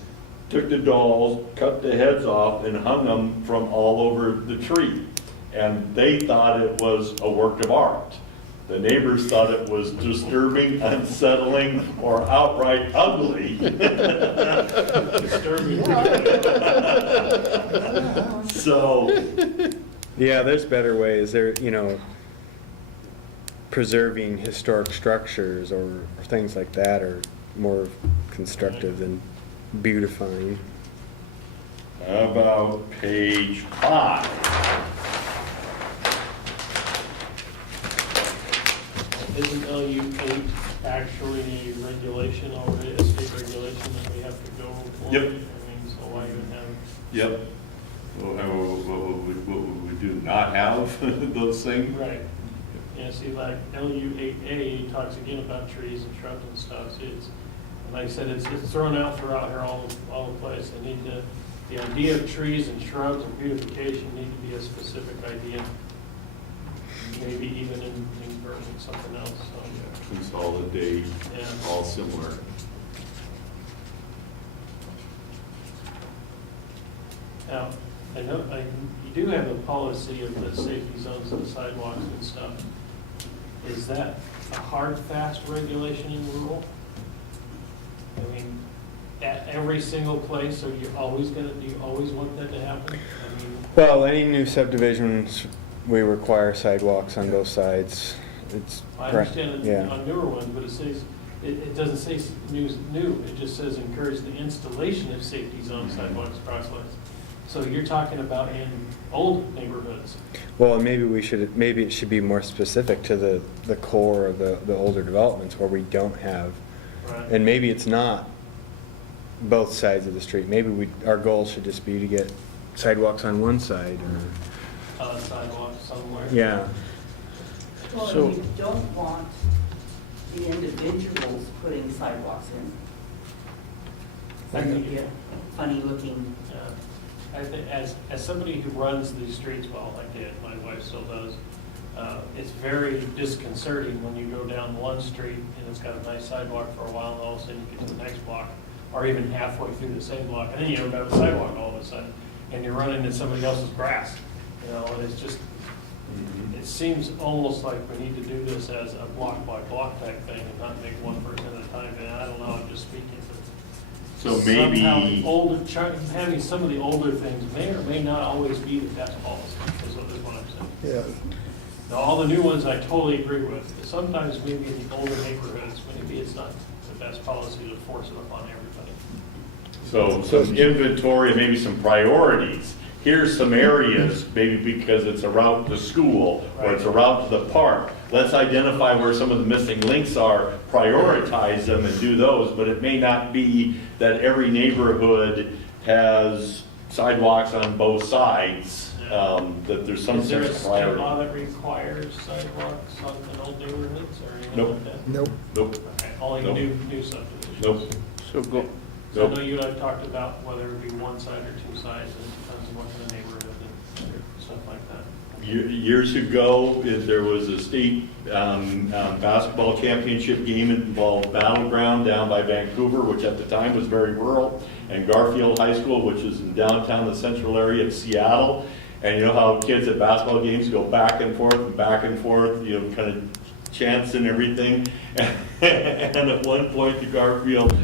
cut the heads off, and hung them from all over the tree. And they thought it was a work of art. The neighbors thought it was disturbing, unsettling, or outright ugly. So, yeah, there's better ways. There, preserving historic structures or things like that are more constructive than beautifying. how about page 5? Isn't LU 8 actually a regulation already, a state regulation that we have to go for? Yep. I mean, so why even have? Yep. What would we do, not have those things? Right. Yeah, see, like LU 8A talks again about trees and shrubs and stuff. So it's, like I said, it's thrown out throughout here all the place. They need to, the idea of trees and shrubs and beautification need to be a specific idea. Maybe even in version something else, so. Consolidate, Yeah. all similar. Now, I know, you do have a policy of the safety zones and the sidewalks and stuff. Is that a hard, fast regulation in rural? I mean, at every single place, do you always want that to happen? I mean, Well, any new subdivisions, we require sidewalks on both sides. It's I understand it yeah. on newer ones, but it says, it doesn't say new, it just says encourage the installation of safety zone sidewalks, crosswalks. So you're talking about in old neighborhoods. Well, maybe it should be more specific to the core of the older developments where we don't have, Right. and maybe it's not both sides of the street. Maybe our goal should just be to get sidewalks on one side. Sidewalk somewhere. Yeah. Well, So- and you don't want the individuals putting sidewalks in. That could be a funny looking. I think as somebody who runs these streets, well, I did, my wife still does, it's very disconcerting when you go down one street and it's got a nice sidewalk for a while, and all of a sudden you get to the next block, or even halfway through the same block, and then you don't have a sidewalk all of a sudden, and you're running in somebody else's grass, and it's just, it seems almost like we need to do this as a block by block type thing, and not make one person at a time, and I don't know, I'm just speaking to. So Somehow the maybe, having some of the older things may or may not always be the best policy, is what I'm saying. Yeah. Now, all the new ones I totally agree with. Sometimes maybe in the older neighborhoods, maybe it's not the best policy to force it upon everybody. so some inventory, maybe some priorities. Here's some areas, maybe because it's a route to school, or it's a route to the park. Let's identify where some of the missing links are, prioritize them and do those, but it may not be that every neighborhood has sidewalks on both sides, that there's some Is there a sense of state priority. law that requires sidewalks on in old neighborhoods or anything Nope. like that? Nope. Nope, Okay, only Nope. new subdivisions? nope. So go, So I know you and I talked about whether it be one side or two sides, and it depends on what kind of neighborhood and stuff like that. Years ago, there was a state basketball championship game involved Battleground down by Vancouver, which at the time was very rural, and Garfield High School, which is in downtown, the central area of Seattle. And you know how kids at basketball games go back and forth, you know, kind of chants and everything. And at one point, the Garfield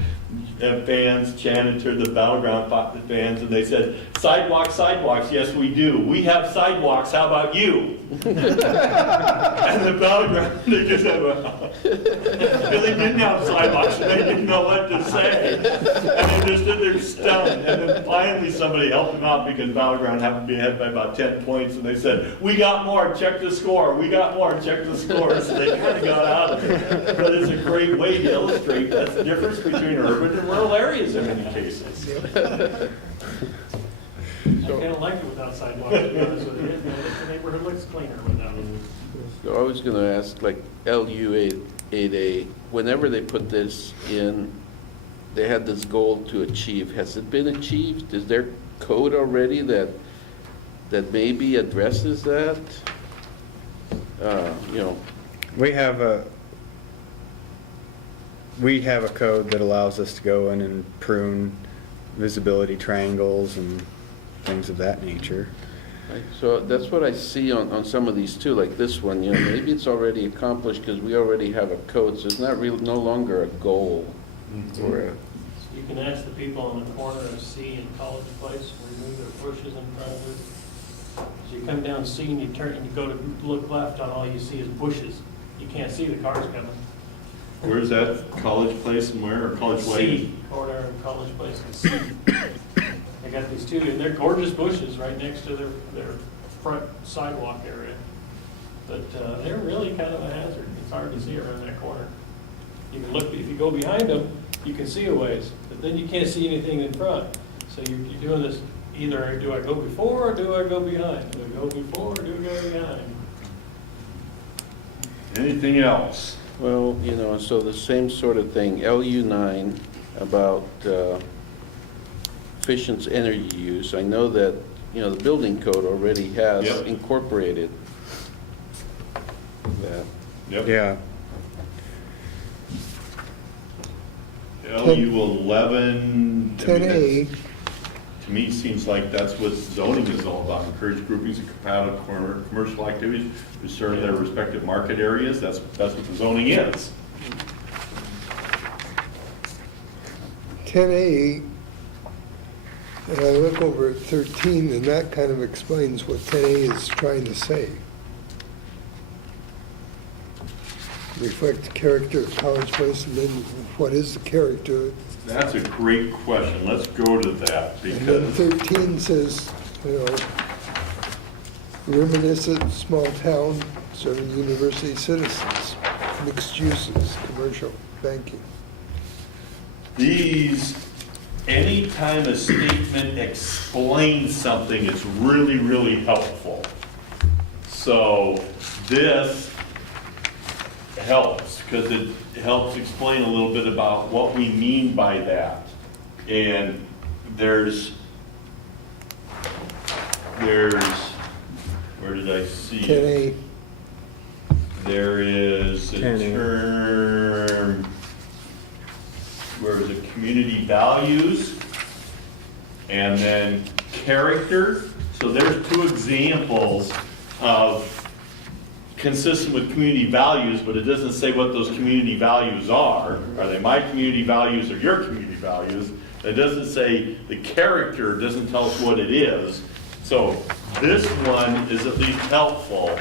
fans chanted to the Battleground fans, and they said, "Sidewalks, sidewalks, yes we do. We have sidewalks, how about you?" And the Battleground, they just have because they didn't have sidewalks, and they didn't know what to say. And they just stood there stunned. And then finally somebody helped them out because Battleground happened to be ahead by about 10 points, and they said, "We got more, check the score. We got more, check the score." So they kind of got out of it. But it's a great way to illustrate that's the difference between urban and rural areas in many cases. I kind of like it without sidewalks, to be honest with you. The neighborhood looks cleaner without them. so I was gonna ask, like, LU 8A, whenever they put this in, they had this goal to achieve. Has it been achieved? Is there code already that maybe addresses that? You know, We have a code that allows us to go in and prune visibility triangles and things of that nature. right? So that's what I see on some of these too, like this one, you know, maybe it's already accomplished because we already have a code, so it's not real, no longer a goal. Or a, You can ask the people on the corner of C and College Place, remove their bushes in front of it. So you come down C and you turn and you go to look left, on all you see is bushes. You can't see the cars coming. Where's that? College Place and where? Or College Way? C, corner of College Place and C. They got these two, and they're gorgeous bushes right next to their front sidewalk area. But they're really kind of a hazard. It's hard to see around that corner. You can look, if you go behind them, you can see a ways, but then you can't see anything in front. So you're doing this, either do I go before or do I go behind? Do I go before or do I go behind? Anything else? well, you know, so the same sort of thing, LU 9 about efficient energy use. I know that, you know, the building code already has Yep. incorporated that. Yep. Yeah. LU 11. 10A, To me, seems like that's what zoning is all about. Encourage groupings of compatible commercial activities to serve their respective market areas. That's what the zoning is. 10A, and I look over at 13, and that kind of explains what 10A is trying to say. Reflect the character of College Place, and then what is the character? That's a great question. Let's go to that And then because 13 says, you know, reminiscent small town serving university citizens, mixed uses, commercial, banking. these, anytime a statement explains something, it's really, really helpful. So this helps because it helps explain a little bit about what we mean by that. And there's, where did I see it? 10A, There is a 10A. term, where is it, community values, and then character. So there's two examples of consistent with community values, but it doesn't say what those community values are. Are they my community values or your community values? It doesn't say the character, doesn't tell us what it is. So this one is at least helpful.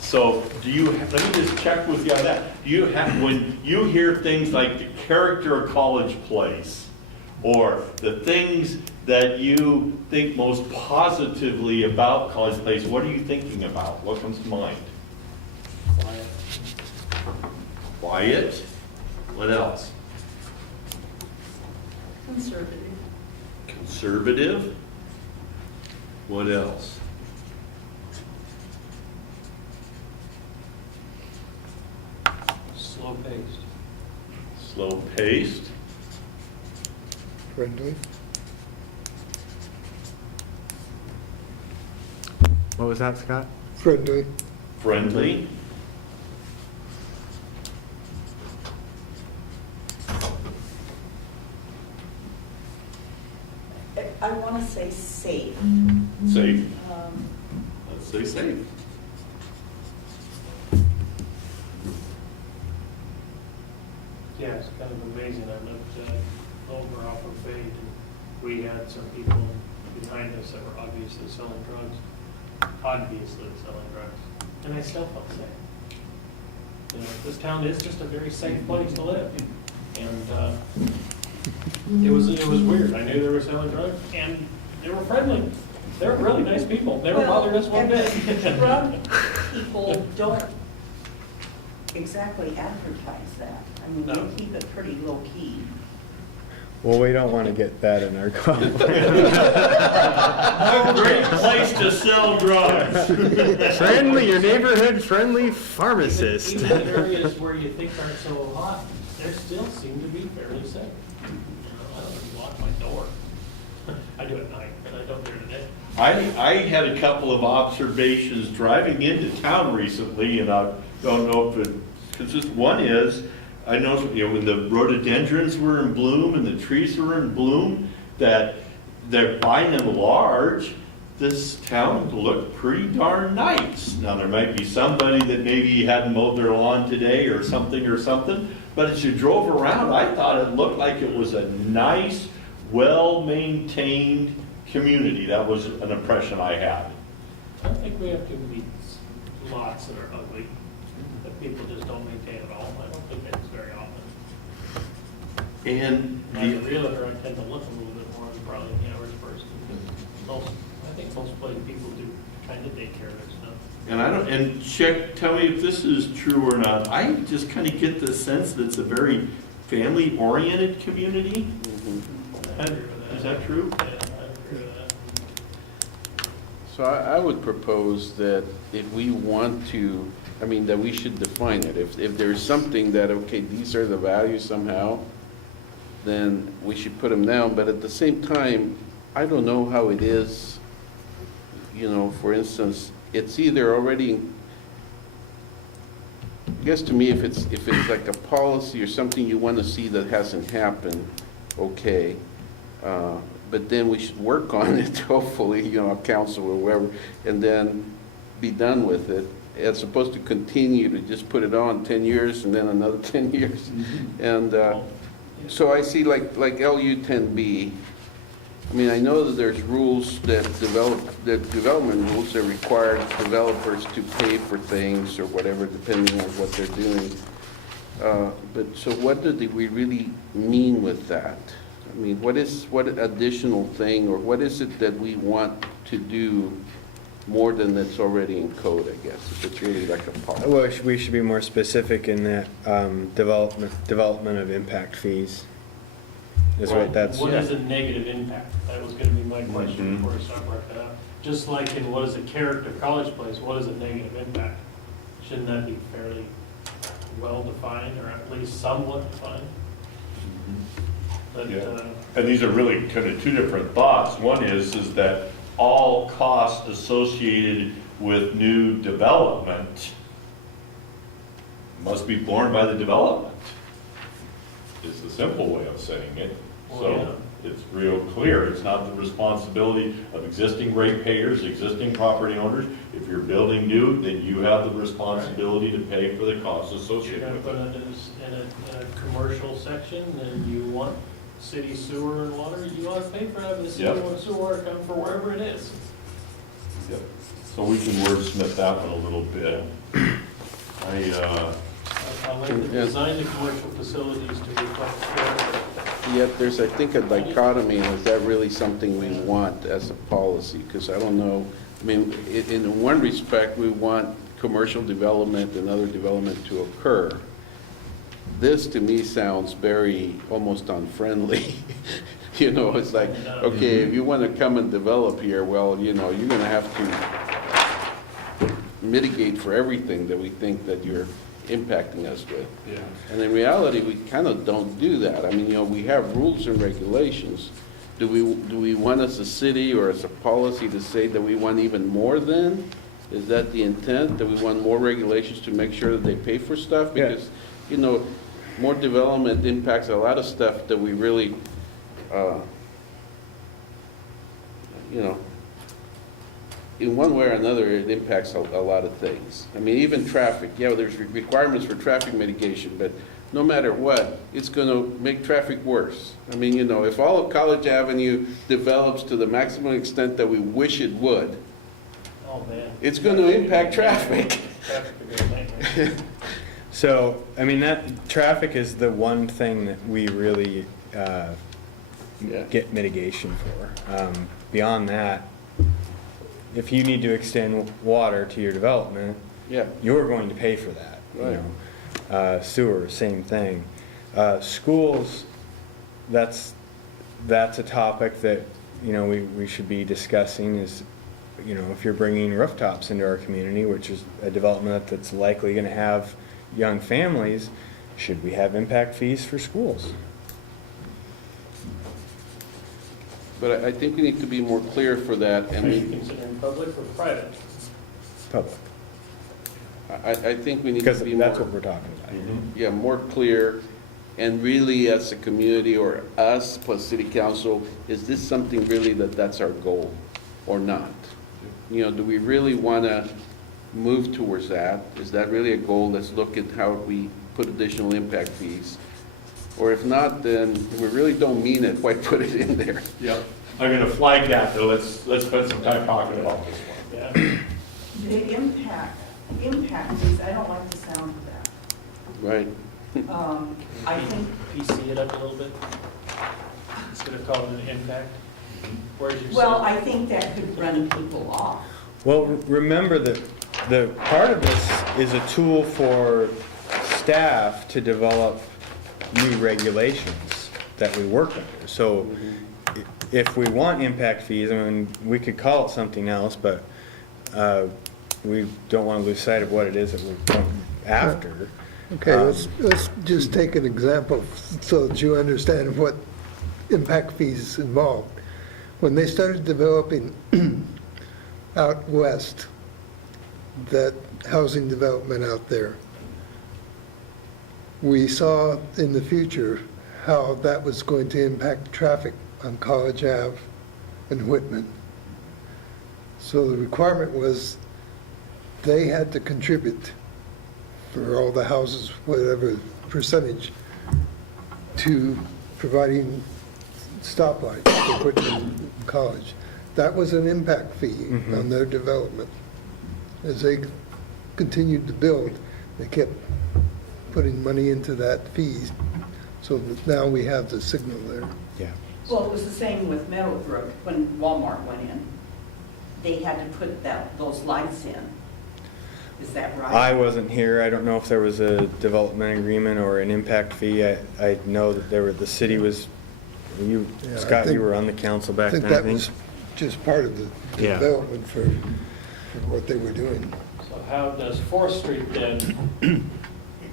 So do you, let me just check with you on that. Do you have, when you hear things like the character of College Place, or the things that you think most positively about College Place, what are you thinking about? What comes to mind? Quiet. What else? Conservative. Conservative. What else? Slow paced. Slow paced, Friendly? What was that, Scott? Friendly. friendly, I want to say safe. safe. Um, Let's say safe. Yeah, it's kind of amazing. I lived over off of Fade, and we had some people behind us that were obviously selling drugs, obviously selling drugs, and I still felt safe. You know, this town is just a very safe place to live, and it was weird. I knew they were selling drugs, and they were friendly. They were really nice people. Never bothered us one bit. Drug people don't exactly advertise that. I mean, No. they keep it pretty low key. Well, we don't want to get that in our call. A great place to sell drugs. Friendly, your neighborhood friendly pharmacist. Even in areas where you think aren't so hot, there still seem to be fairly safe. You know, I don't even lock my door. I do at night, and I don't do it at day. I had a couple of observations driving into town recently, and I don't know if it, because just one is, I noticed, you know, when the rhododendrons were in bloom and the trees were in bloom, that they're by and large, this town looked pretty darn nice. Now, there might be somebody that maybe hadn't mowed their lawn today or something, but as you drove around, I thought it looked like it was a nice, well-maintained community. That was an impression I had. I don't think we have too many lots that are ugly, that people just don't maintain at all. I don't think that's very often. And As a realtor, I tend to look a little bit more than probably the average person, because I think most people do kind of take care of their stuff. And I don't, and check, tell me if this is true or not. I just kind of get the sense that it's a very family-oriented community. I agree with that. Is that true? Yeah, I agree with that. So I would propose that if we want to, I mean, that we should define it. If there's something that, okay, these are the values somehow, then we should put them down. But at the same time, I don't know how it is, you know, for instance, it's either already, I guess to me, if it's like a policy or something you want to see that hasn't happened, okay. But then we should work on it, hopefully, you know, council or whoever, and then be done with it, as opposed to continue to just put it on 10 years and then another 10 years. And so I see like LU 10B, I mean, I know that there's rules that development rules that require developers to pay for things or whatever, depending on what they're doing. But so what do we really mean with that? I mean, what additional thing, or what is it that we want to do more than that's already in code, I guess, if it's really like a policy? Well, we should be more specific in that development of impact fees. What is a negative impact? That was gonna be my question Mhm. before I start brought that up. Just like in what is a character college place, what is a negative impact? Shouldn't that be fairly well defined, or at least somewhat defined? But, Yeah. And these are really kind of two different thoughts. One is that all costs associated with new development must be borne by the development. It's a simple way of saying it. So it's real clear. It's not the responsibility of existing ratepayers, existing property owners. If you're building new, then you have the responsibility to pay for the costs you're associated gonna with put it. it in a commercial section, and you want city sewer and water, you ought to pay for having the city Yep. sewer water come for wherever it is. Yep. So we can wordsmith that one a little bit. I like to design the commercial facilities to be quite Yet there's, I think, a dichotomy, and is that really something we want as a policy? Because I don't know, I mean, in one respect, we want commercial development and other development to occur. this to me sounds very, almost unfriendly. You know, it's like, okay, if you want to come and develop here, well, you know, you're going to have to mitigate for everything that we think that you're impacting us with. Yeah. And in reality, we kind of don't do that. I mean, you know, we have rules and regulations. Do we want as a city or as a policy to say that we want even more then? Is that the intent, that we want more regulations to make sure that they pay for stuff? Yeah. Because, you know, more development impacts a lot of stuff that we really, you know, in one way or another, it impacts a lot of things. I mean, even traffic, yeah, there's requirements for traffic mitigation, but no matter what, it's going to make traffic worse. I mean, you know, if all of College Avenue develops to the maximum extent that we wish it would, Oh, man. it's going to impact traffic. Traffic would be a nightmare. So, I mean, that, traffic is the one thing that we really Yeah. get mitigation for. Beyond that, if you need to extend water to your development, Yeah, you're going to pay for that, you Right. know. Sewer, same thing. Schools, that's a topic that, you know, we should be discussing is, you know, if you're bringing rooftops into our community, which is a development that's likely going to have young families, should we have impact fees for schools? but I think we need to be more clear for that, and Are you we, considering public or private? Public, I think we need because to be that's more, what we're talking about. yeah, more clear, and really as a community or us plus city council, is this something really that's our goal or not? You know, do we really want to move towards that? Is that really a goal? Let's look at how we put additional impact fees. Or if not, then we really don't mean it, why put it in there? Yep. I'm gonna flag that, though. Let's spend some time talking about this one. Yeah. The impact fees, I don't like the sound of that. Right? I think, PC it up a little bit, instead of calling it an impact? Where's your? well, I think that could run people off. Well, remember that the part of this is a tool for staff to develop new regulations that we work under. So if we want impact fees, I mean, we could call it something else, but we don't want to lose sight of what it is that we're going after. Okay, let's just take an example so that you understand what impact fees involve. When they started developing out west, that housing development out there, we saw in the future how that was going to impact traffic on College Ave and Whitman. So the requirement was they had to contribute for all the houses, whatever percentage, to providing stoplights for Whitman College. That was an impact fee on their development. As they continued to build, they kept putting money into that fee, so that now we have the signal there. Yeah. Well, it was the same with Meadowbrook when Walmart went in. They had to put those lights in. Is that right? I wasn't here. I don't know if there was a development agreement or an impact fee. I know that the city was, Yeah, I Scott, think- you were on the council I back think then, I that think. was just part of the Yeah. development for what they were doing. So how does Fourth Street then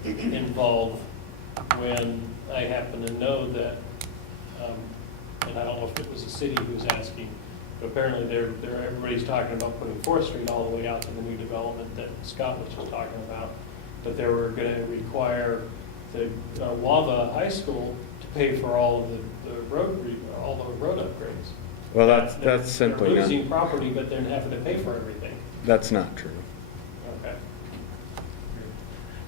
involve when I happen to know that, and I don't know if it was the city who was asking, but apparently everybody's talking about putting Fourth Street all the way out to the new development that Scott was just talking about, but they were gonna require the Wava High School to pay for all of all the road upgrades. Well, that's simply They're not, losing property, but they're having to pay for everything. that's not true. Okay.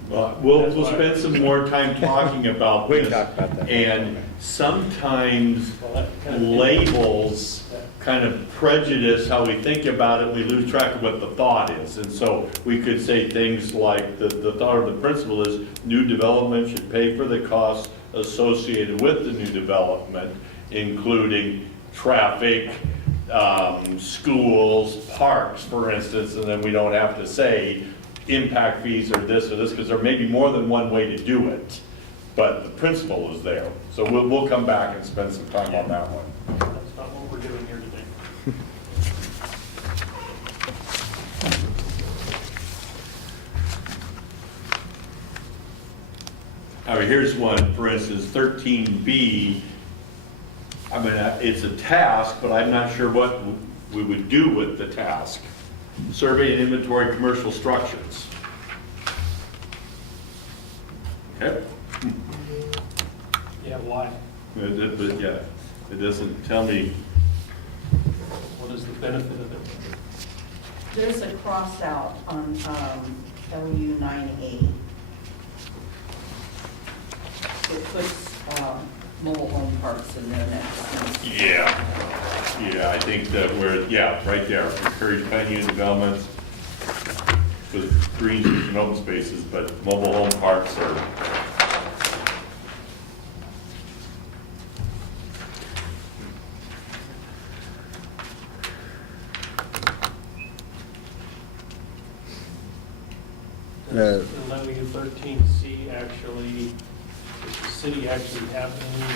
Well, we'll spend some more time talking about We this. can talk about that. And sometimes Well, that kind of- labels kind of prejudice how we think about it. We lose track of what the thought is. And so we could say things like, the thought or the principle is, new development should pay for the costs associated with the new development, including traffic, schools, parks, for instance, and then we don't have to say impact fees or this, because there may be more than one way to do it. but the principle is there. So we'll come back and spend some time on that one. That's not what we're doing here today. I mean, here's one, for instance, 13B. I mean, it's a task, but I'm not sure what we would do with the task. Survey and inventory commercial structures. Okay? Yeah, why? But yeah, it doesn't tell me. What is the benefit of it? There's a cross out on LU 9A. It puts mobile home parks in there next. Yeah, I think that right there, encourage planning and development with green spaces and open spaces, but mobile home parks are. Does 11U13C actually, does the city actually have any?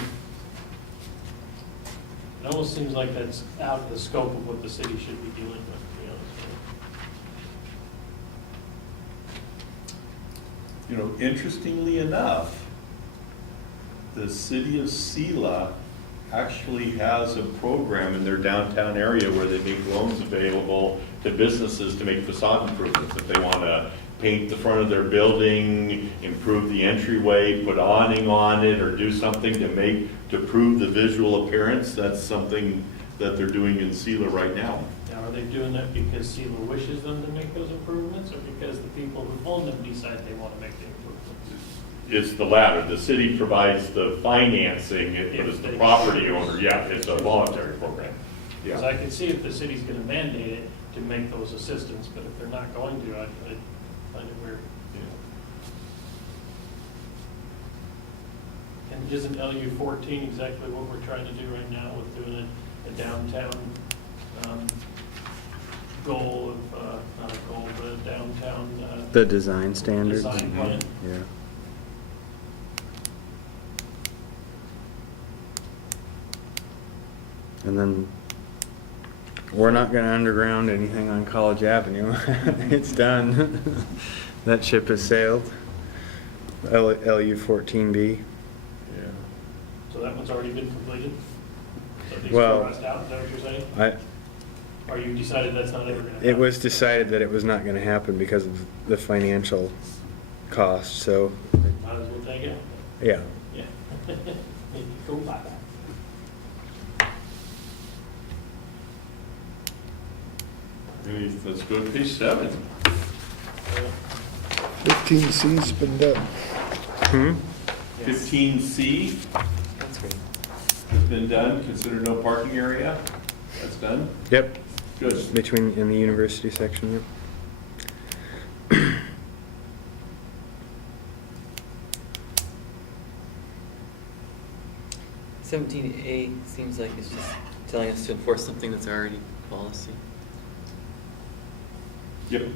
It almost seems like that's out of the scope of what the city should be dealing with, to be honest with You know, interestingly enough, the city of Sela actually has a program in their downtown area where they make loans available to businesses to make facade improvements. If they want to paint the front of their building, improve the entryway, put awning on it, or do something to improve the visual appearance, that's something that they're doing in Sela right now. Now, are they doing that because Sela wishes them to make those improvements, or because the people who own them decide they want to make the improvements? It's the latter. The city provides the financing, but it's the property owner. Yeah, it's a voluntary program. Because Yeah. I can see if the city's going to mandate it to make those assistance, but if they're not going to, I find it weird. And isn't LU 14 exactly what we're trying to do right now with doing a downtown goal of, not a goal, but a downtown The design standards. design plan? Yeah. And then we're not going to underground anything on College Avenue. It's done. That ship has sailed. LU 14B. So that one's already been completed? So these Well, crossed out, is that what you're saying? Or you decided that's not ever going to happen? It was decided that it was not going to happen because of the financial cost, so, Might as well take it. yeah. Yeah. Go buy that. Let's go to page 7. 15C's been done. Hmm? 15C That's great. has been done. Consider no parking area. That's done. Yep, Good. between, in the university section, yep. 17A seems like it's just telling us to enforce something that's already policy. Yep.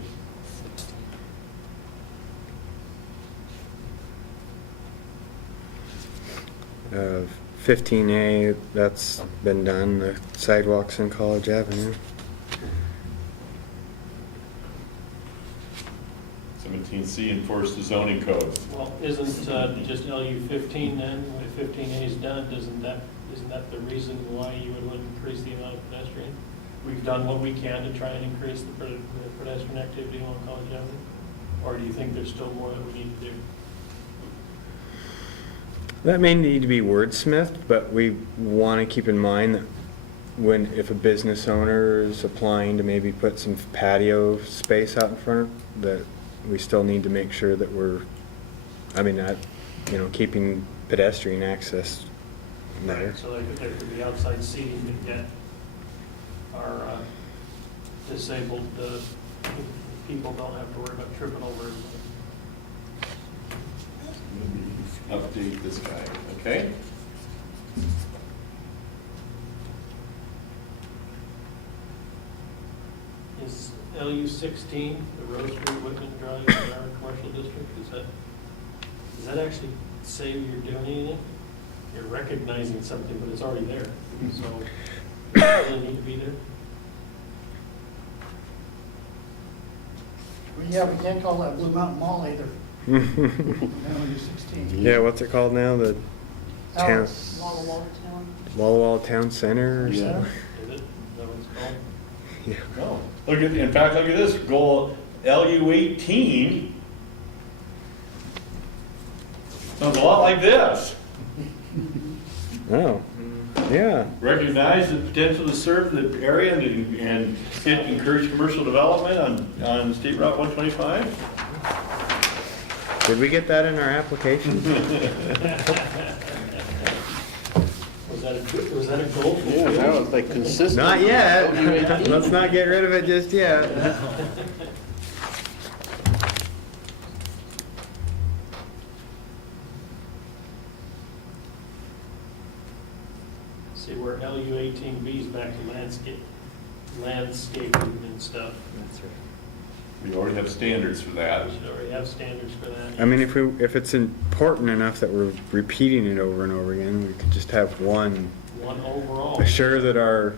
15A, that's been done, the sidewalks in College Avenue. 17C, enforce the zoning code. Well, isn't just LU 15 then, if 15A is done, isn't that the reason why you would increase the amount of pedestrian? We've done what we can to try and increase the pedestrian activity along College Avenue? Or do you think there's still more that we need to do? That may need to be wordsmithed, but we want to keep in mind that if a business owner is applying to maybe put some patio space out in front, that we still need to make sure that we're, keeping pedestrian access there. So there could be outside seating that get our disabled people don't have to worry about tripping over it. Update this guy, okay? Is LU 16, the Rose Street Whitman Drive in our commercial district, is that actually say you're doing anything. You're recognizing something, but it's already there. So, does it really need to be there? Well, yeah, we can't call that Blue Mountain Mall either. Only 16. Yeah, what's it called now? The town, Alice. Walla Walla Town. Walla Walla Town Center or Yeah. something? Is it? Is that what it's called? Yeah. No. Look at, in fact, look at this, goal LU18. Sounds a lot like this. Oh, yeah. Recognize the potential to serve the area and encourage commercial development on State Route 125. Did we get that in our application? Was that a goal? Yeah, that was like consistent. Not yet. Let's not get rid of it just yet. See, where LU18B is back to landscaping and stuff. That's right. We already have standards for that. We should already have standards for that. I mean, if it's important enough that we're repeating it over and over again, we could just have one. One overall. Assure that our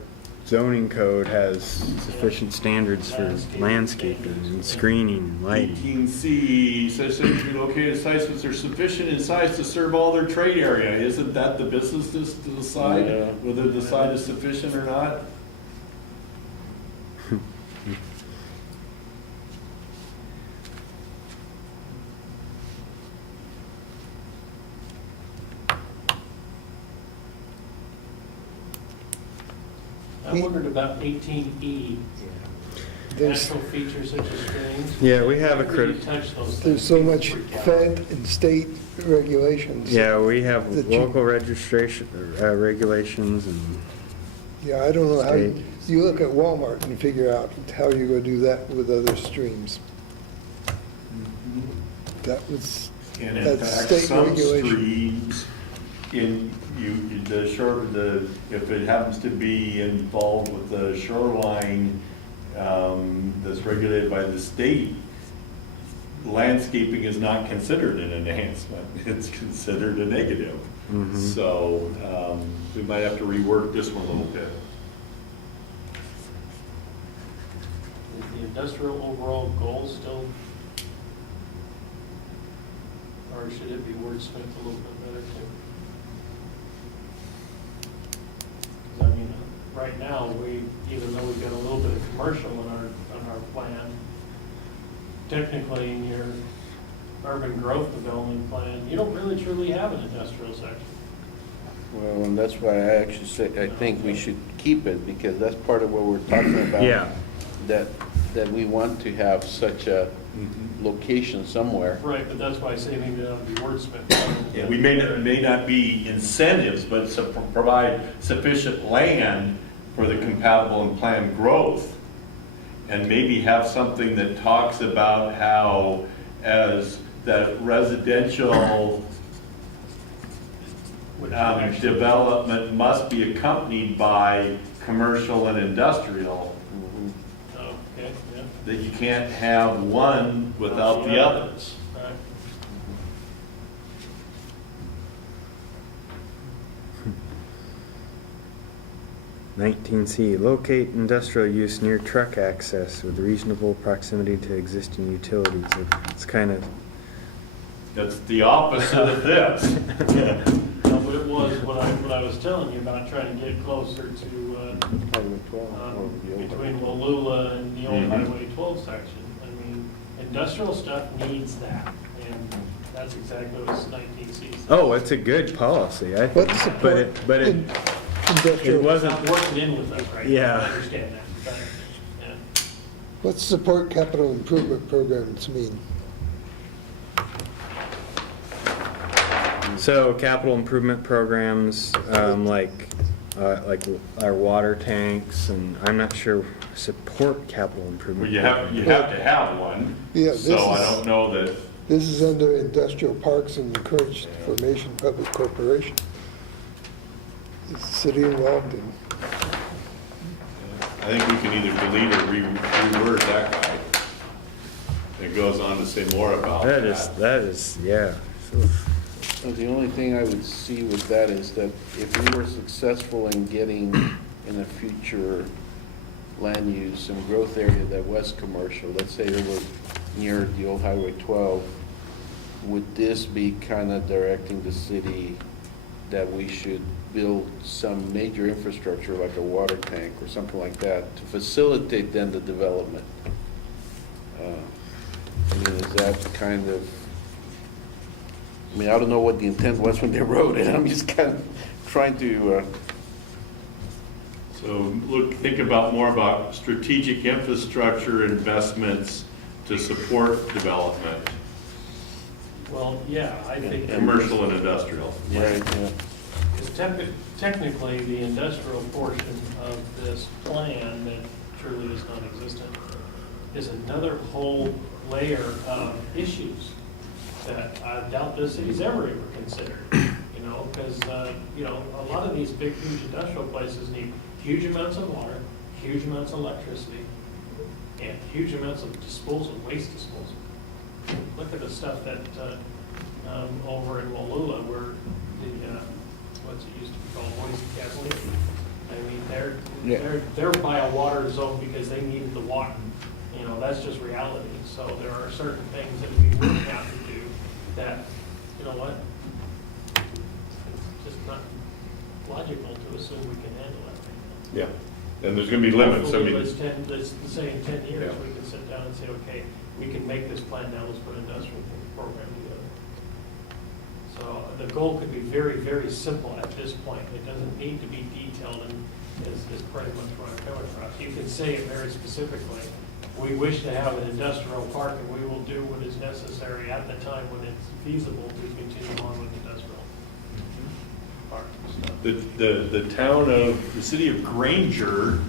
zoning code has sufficient standards for landscaping and screening and lighting. 18C, such things be located at sites which are sufficient in size to serve all their trade area. Isn't that the business to decide Yeah. whether the site is sufficient or not? I wondered about 18E, There's, natural features such as streams. Yeah, we have a Whenever you crit. touch those things, there's so people much freak out. Fed and state regulations. Yeah, we have That you- local registration, regulations and, Yeah, I don't know how, State. you look at Walmart and figure out how you're gonna do that with other streams. That was, And in That's fact, state some regulation. streams if it happens to be involved with the shoreline, that's regulated by the state, landscaping is not considered an enhancement, it's considered a negative. Mhm. So, we might have to rework this one a little bit. Is the industrial overall goal still, or should it be wordsmithed a little bit better too? 'Cause I mean, right now, even though we've got a little bit of commercial in our plan, technically in your urban growth development plan, you don't really truly have an industrial section. Well, and that's why I actually say, I think we should keep it, because that's part of what we're talking about. yeah. That we want to have such a location somewhere. Right, but that's why I say maybe that would be wordsmithed. Yeah, we may not be incentives, but provide sufficient land for the compatible and planned growth. And maybe have something that talks about how as that residential Which actually- development must be accompanied by commercial and industrial, Oh, okay, yeah. that you can't have one without the others. Right. 19C, locate industrial use near truck access with reasonable proximity to existing utilities. It's kind of, That's the opposite of this. No, but it was what I was telling you about trying to get closer to, Highway 12 or the old between highway. Wallula and the old Mhm. Highway 12 section. I mean, industrial stuff needs that, and that's exactly what 19C says. oh, it's a good policy, I think. What's the But it, but it, in- industrial, it wasn't, It's not working in with us right now. Yeah. I understand that, but, yeah. what's support capital improvement programs mean? so capital improvement programs, like our water tanks, and I'm not sure, support capital Well, improvement. you have to have one. Yeah, this So I is- don't know that, This is under industrial parks and encouraged formation public corporation. Is the city involved in? I think we can either delete or reword that guy. It goes on to say more about That is, yeah. So, Well, the only thing I would see with that is that if we were successful in getting in a future land use some growth area that was commercial, let's say it was near the old Highway 12, would this be kind of directing the city that we should build some major infrastructure like a water tank or something like that to facilitate then the development? I mean, is that kind of, I mean, I don't know what the intent was when they wrote it. I'm just kind of trying to, So think more about strategic infrastructure investments to support development, Well, yeah, I think. commercial and industrial. right, yeah. Because technically, the industrial portion of this plan that truly is non-existent is another whole layer of issues that I doubt the city's ever even considered, you know, because, you know, a lot of these big, huge industrial places need huge amounts of water, huge amounts of electricity, and huge amounts of disposal, waste disposal. Look at the stuff that, over in Wallula where the, what's it used to be called, Boise Gasoline. I mean, they're by a water zone because they needed the water. You know, that's just reality. So there are certain things that we would have to do that, you know what? It's just not logical to assume we can handle everything. Yeah, and there's gonna be limits, I Hopefully, mean. let's say in 10 years, Yeah. we can sit down and say, okay, we can make this plan now, let's put an industrial program together. So the goal could be very, very simple at this point. It doesn't need to be detailed and is pretty much what I'm coming across. You can say it very specifically. We wish to have an industrial park and we will do what is necessary at the time when it's feasible to continue on with industrial park. The city of Granger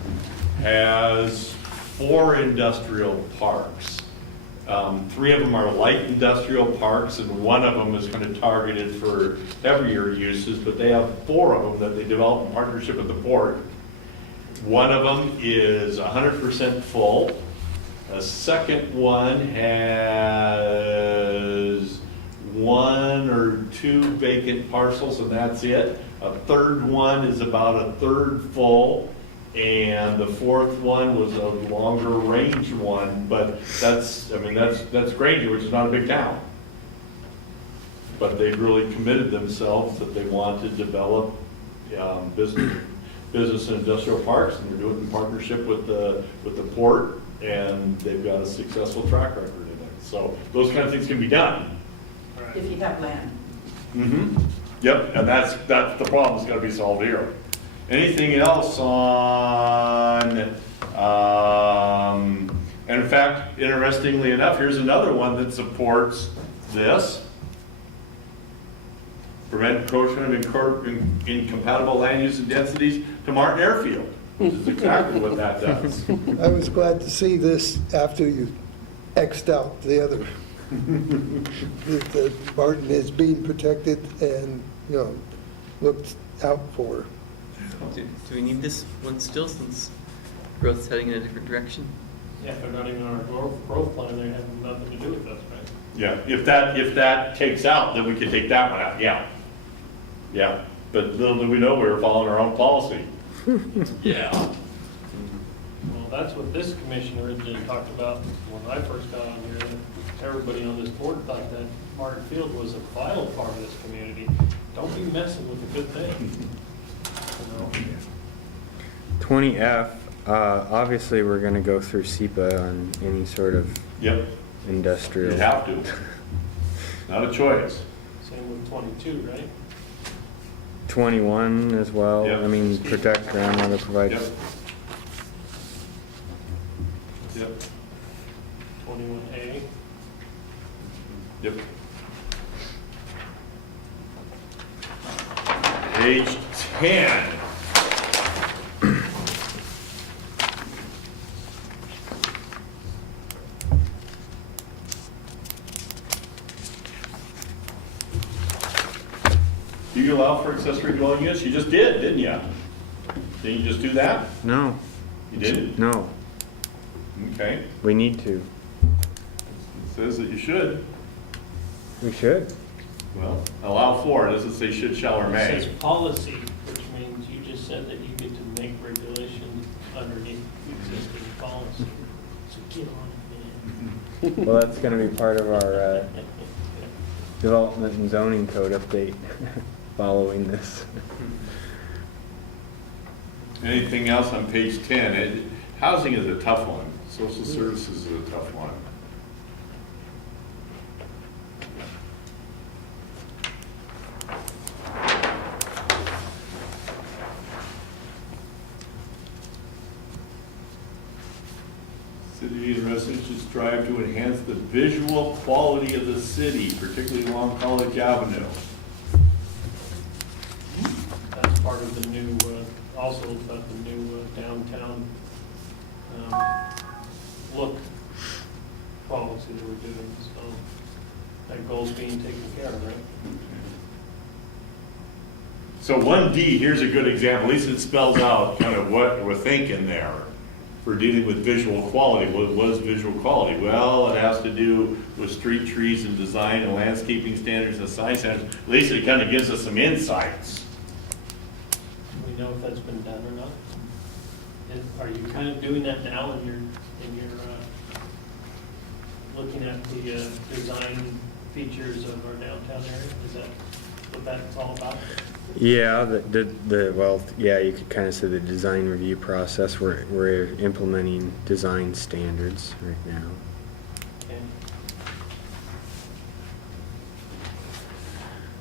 has 4 industrial parks. 3 of them are light industrial parks, and 1 of them is kind of targeted for heavier uses, but they have 4 of them that they develop in partnership with the port. One of them is 100% full. A second one has 1 or 2 vacant parcels, and that's it. A third one is about a third full, and the fourth one was a longer range one, but that's Granger, which is not a big town. But they've really committed themselves that they want to develop business and industrial parks, and they're doing it in partnership with the port, and they've got a successful track record in it. So those kind of things can be done. If you have land. Mm-hmm. Yep, and that's the problem that's gonna be solved here. Anything else on, and in fact, interestingly enough, here's another one that supports this. Prevent encroachment of incompatible land use and densities to Martin Airfield, which is exactly what that does. I was glad to see this after you X'd out the other. That Martin is being protected and, you know, looked out for. Do we need this one still, since growth's heading in a different direction? Yeah, if they're not even on our growth plan, they have nothing to do with us, right? Yeah, if that takes out, then we can take that one out, yeah. Yeah, but little do we know, we were following our own policy. Yeah. Well, that's what this commission originally talked about when I first got on here. Everybody on this board thought that Martin Field was a vital part of this community. Don't be messing with a good thing. You know? 20F, obviously, we're going to go through SEPA on any sort of Yep, industrial. you have to. Not a choice. Same with 22, right? 21 as well. Yep. I mean, protect groundwater, provide. Yep. Yep. 21A. Yep. Page 10. Do you allow for accessory dwelling units? You just did, didn't you? Didn't you just do that? No, You didn't? no, Okay. we need to. It says that you should. We should. Well, allow for, it doesn't say should, shall, or It may. says policy, which means you just said that you get to make regulations underneath existing policy. So get on it, man. Well, that's gonna be part of our development and zoning code update following this. Anything else on page 10? Housing is a tough one. Social services is a tough one. City and residents should strive to enhance the visual quality of the city, particularly along College Avenue. That's part of the new, also about the new downtown look policy that we're doing, so that goal's being taken care of, right? So 1D, here's a good example, at least it spells out kind of what we're thinking there for dealing with visual quality. What is visual quality? Well, it has to do with street trees and design and landscaping standards and sign standards. At least it kind of gives us some insights. Do we know if that's been done or not? Are you kind of doing that now in your looking at the design features of our downtown area? Is that what that's all about? Yeah, yeah, you could kind of say the design review process. We're implementing design standards right now. Okay.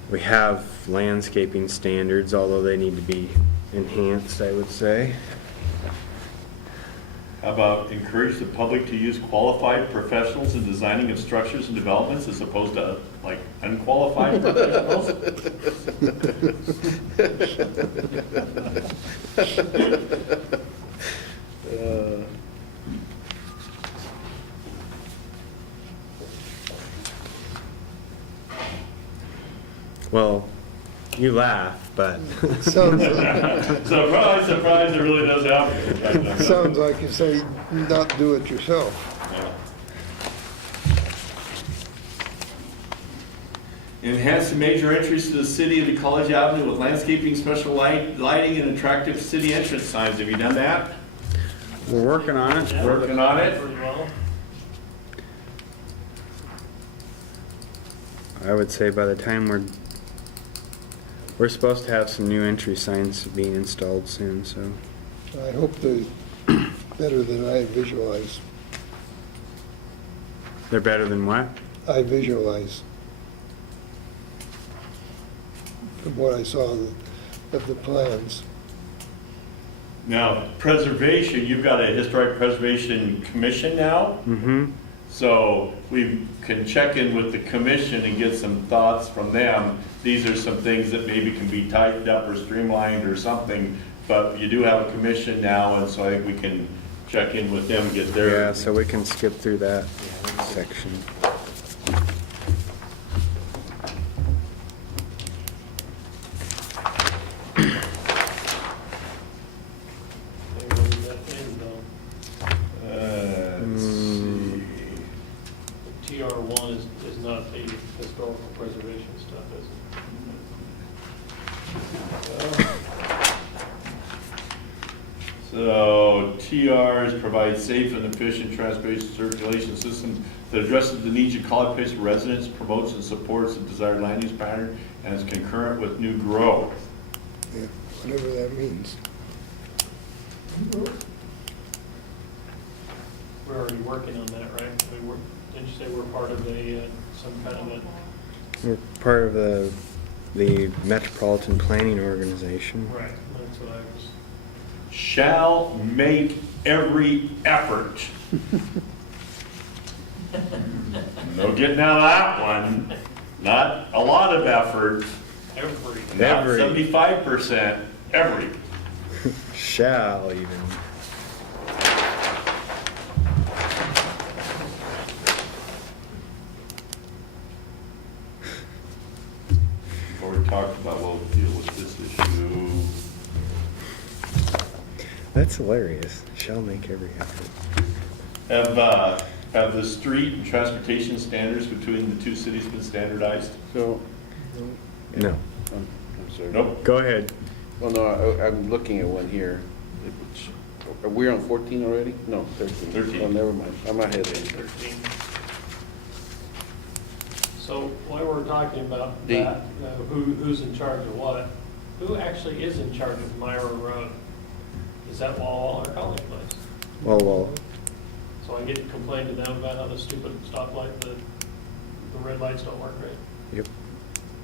We have landscaping standards, although they need to be enhanced, I would say. How about encourage the public to use qualified professionals in designing of structures and developments as opposed to like unqualified professionals? Well, you laugh, but Sounds, Surprise, surprise, it really does happen. sounds like you say not do it yourself. Enhance the major entries to the city of the College Avenue with landscaping, special lighting, and attractive city entrance signs. Have you done that? we're working on it. Yeah, Working on it? pretty well. I would say by the time we're supposed to have some new entry signs being installed soon, so. I hope they're better than I visualize. They're better than what? I visualize. From what I saw of the plans. Now, preservation, you've got a Historic Preservation Commission now? Mm-hmm. So we can check in with the commission and get some thoughts from them. These are some things that maybe can be tightened up or streamlined or something, but you do have a commission now, and so I think we can check in with them and get their. Yeah, so we can skip through that section. Maybe we'll leave that thing, though. Let's see. The TR1 is not the historical preservation stuff, is it? So TRs provide safe and efficient transportation circulation system that addresses the needs of college place residents, promotes and supports the desired land use pattern, and is concurrent with new growth. Yeah, whatever that means. We're already working on that, right? Didn't you say we're part of some kind of a? We're part of the Metropolitan Planning Organization. Right, that's what I was. Shall make every effort. No getting out of that one. Not a lot of effort, not Every. 75%, every. Shall even. Before we talked about, we'll deal with this issue. That's hilarious. Shall make every effort. Have the street and transportation standards between the two cities been standardized? So, No. I'm sorry. Nope. Go ahead. Well, no, I'm looking at one here. Which- Are we on 14 already? No, 13. 13. Oh, never mind. I'm ahead. 13. So while we're talking about D. that, who's in charge of what, who actually is in charge of Myra Road? Is that Walla or College Place? Well, So I get to complain to them about how the stupid stoplight, the red lights don't work right? yep.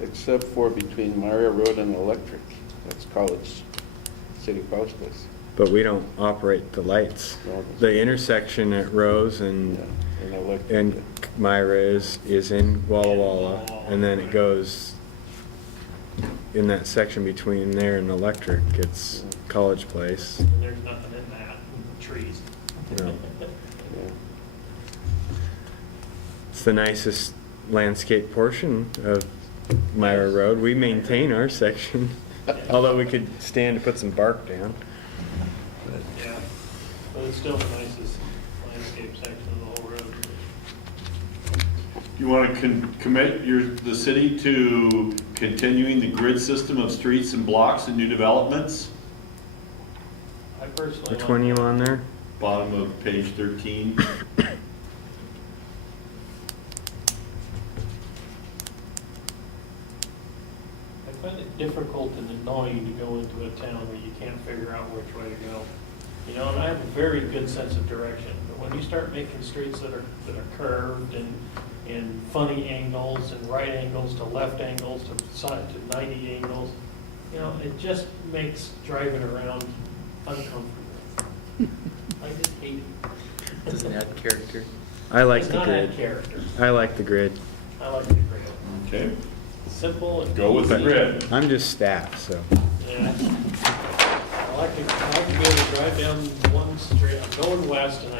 Except for between Maria Road and Electric. That's College, City College Place. But we don't operate the lights. No. The intersection at Rose Yeah, and and Electric. and Myra is in Walla Walla, and then it goes in that section between there and Electric. It's College Place. And there's nothing in that, trees. You know, Yeah. it's the nicest landscape portion of Myra Road. We maintain our section, although we could stand to put some bark down. But, yeah, but it's still the nicest landscape section of the whole road. You want to commit the city to continuing the grid system of streets and blocks and new developments? I personally. Which like one you that. on there? Bottom of page 13. I find it difficult and annoying to go into a town where you can't figure out which way to go. You know, and I have a very good sense of direction, but when you start making streets that are curved and funny angles and right angles to left angles to side to 90 angles, you know, it just makes driving around uncomfortable. I just hate it. Doesn't add character. I like Does the not add grid. character. I like the grid. I like the grid. Okay, Simple and go with the easy. grid. I'm just staff, so. Yeah. I like to be able to drive down one street, I'm going west, and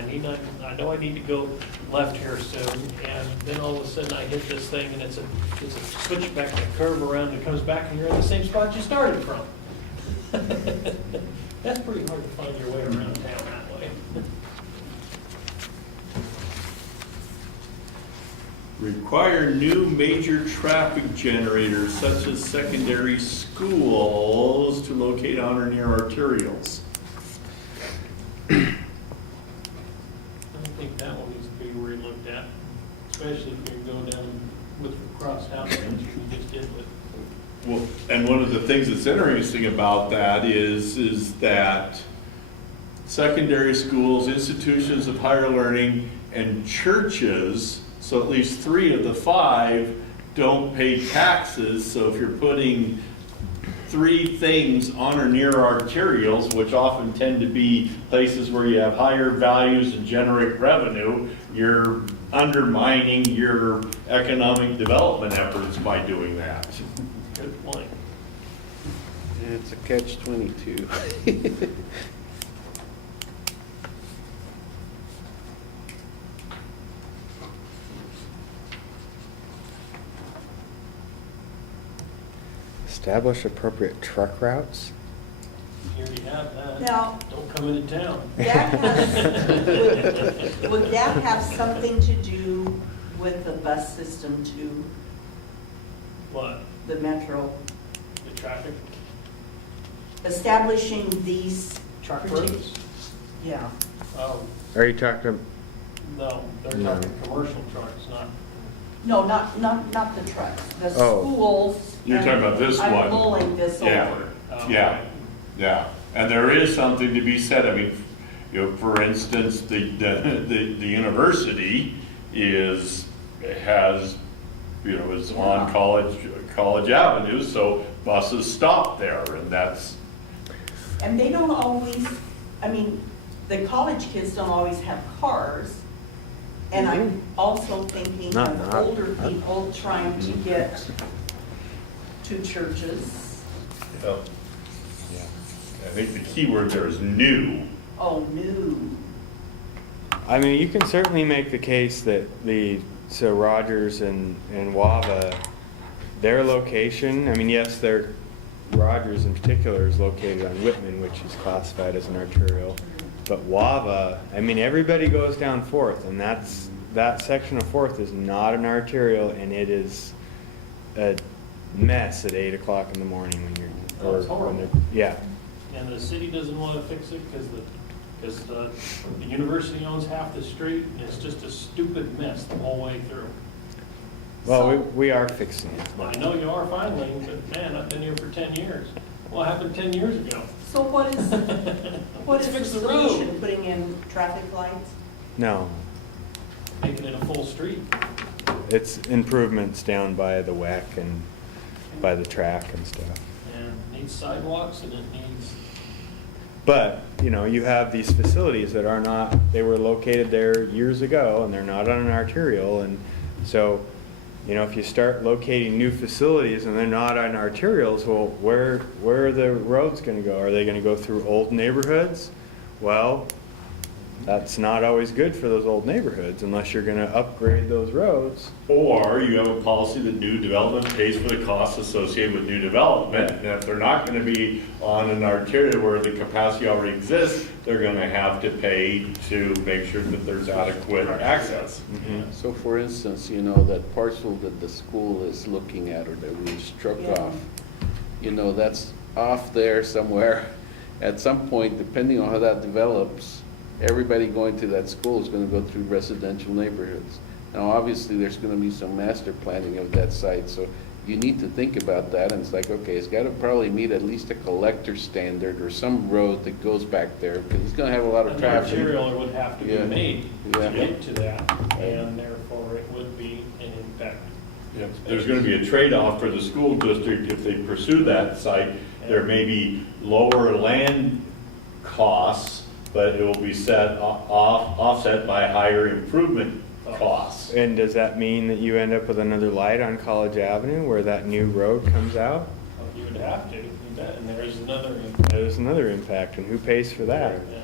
I know I need to go left here soon, and then all of a sudden I hit this thing, and it's a switchback, and a curve around, and it comes back, and you're in the same spot you started from. That's pretty hard to find your way around town that way. Require new major traffic generators such as secondary schools to locate on or near arterials. I think that one needs to be relooked at, especially if you go down with cross house, which we just did with. Well, and one of the things that's interesting about that is that secondary schools, institutions of higher learning, and churches, so at least 3 of the 5 don't pay taxes. So if you're putting 3 things on or near arterials, which often tend to be places where you have higher values and generate revenue, you're undermining your economic development efforts by doing that. Good point. Yeah, it's a catch-22. Establish appropriate truck routes? You already have that. Now, Don't come into town. that has, would that have something to do with the bus system too, What, the metro? the traffic, Establishing these. truck routes? Yeah. Oh, Are you talking, no, they're No. talking commercial trucks, not, No, not the trucks, the Oh. schools. You're talking about this one. I'm mulling this Yeah. over. Yeah, yeah, and there is something to be said, I mean, you know, for instance, the university is on College Avenue, so buses stop there, and that's, And they don't always, I mean, the college kids don't always have cars. And I'm also thinking Not- of not- older people trying to get to churches. I think the key word there is new. Oh, new. I mean, you can certainly make the case that so Rogers and Wava, their location, I mean, yes, Rogers in particular is located on Whitman, which is classified as an arterial. But Wava, I mean, everybody goes down 4th, and that section of 4th is not an arterial, and it is a mess at 8 o'clock in the morning when you're. Oh, it's or when horrible. they're- Yeah. And the city doesn't want to fix it because the university owns half the street, and it's just a stupid mess the whole way through. Well, we are fixing it. I know you are finally, but man, I've been here for 10 years. What happened 10 years ago? So what is Let's the fix the solution? road. Putting in traffic lights? No, Making it a full street. it's improvements down by the WEC and by the track and stuff. And it needs sidewalks and it needs, But, you know, you have these facilities that are not, they were located there years ago and they're not on an arterial. And so, you know, if you start locating new facilities and they're not on arterials, well, where are the roads gonna go? Are they gonna go through old neighborhoods? Well, that's not always good for those old neighborhoods unless you're gonna upgrade those roads. Or you have a policy that new development pays for the costs associated with new development. And if they're not gonna be on an arterial where the capacity already exists, they're gonna have to pay to make sure that there's adequate access. So for instance, you know, that parcel that the school is looking at or that we struck Yeah. off, you know, that's off there somewhere. At some point, depending on how that develops, everybody going to that school is gonna go through residential neighborhoods. Now, obviously, there's gonna be some master planning of that site, so you need to think about that, and it's like, okay, it's gotta probably meet at least a collector standard or some road that goes back there, because it's gonna have a lot of an traffic. arterial would have to be Yeah. made Yeah. to get to that, and therefore it would be an impact. There's gonna be a trade-off for the school district if they pursue that site. There may be lower land costs, but it will be offset by higher improvement costs. And does that mean that you end up with another light on College Avenue where that new road comes out? You would have to, you bet, and there's another impact. There's another impact, and who pays for that? Yeah.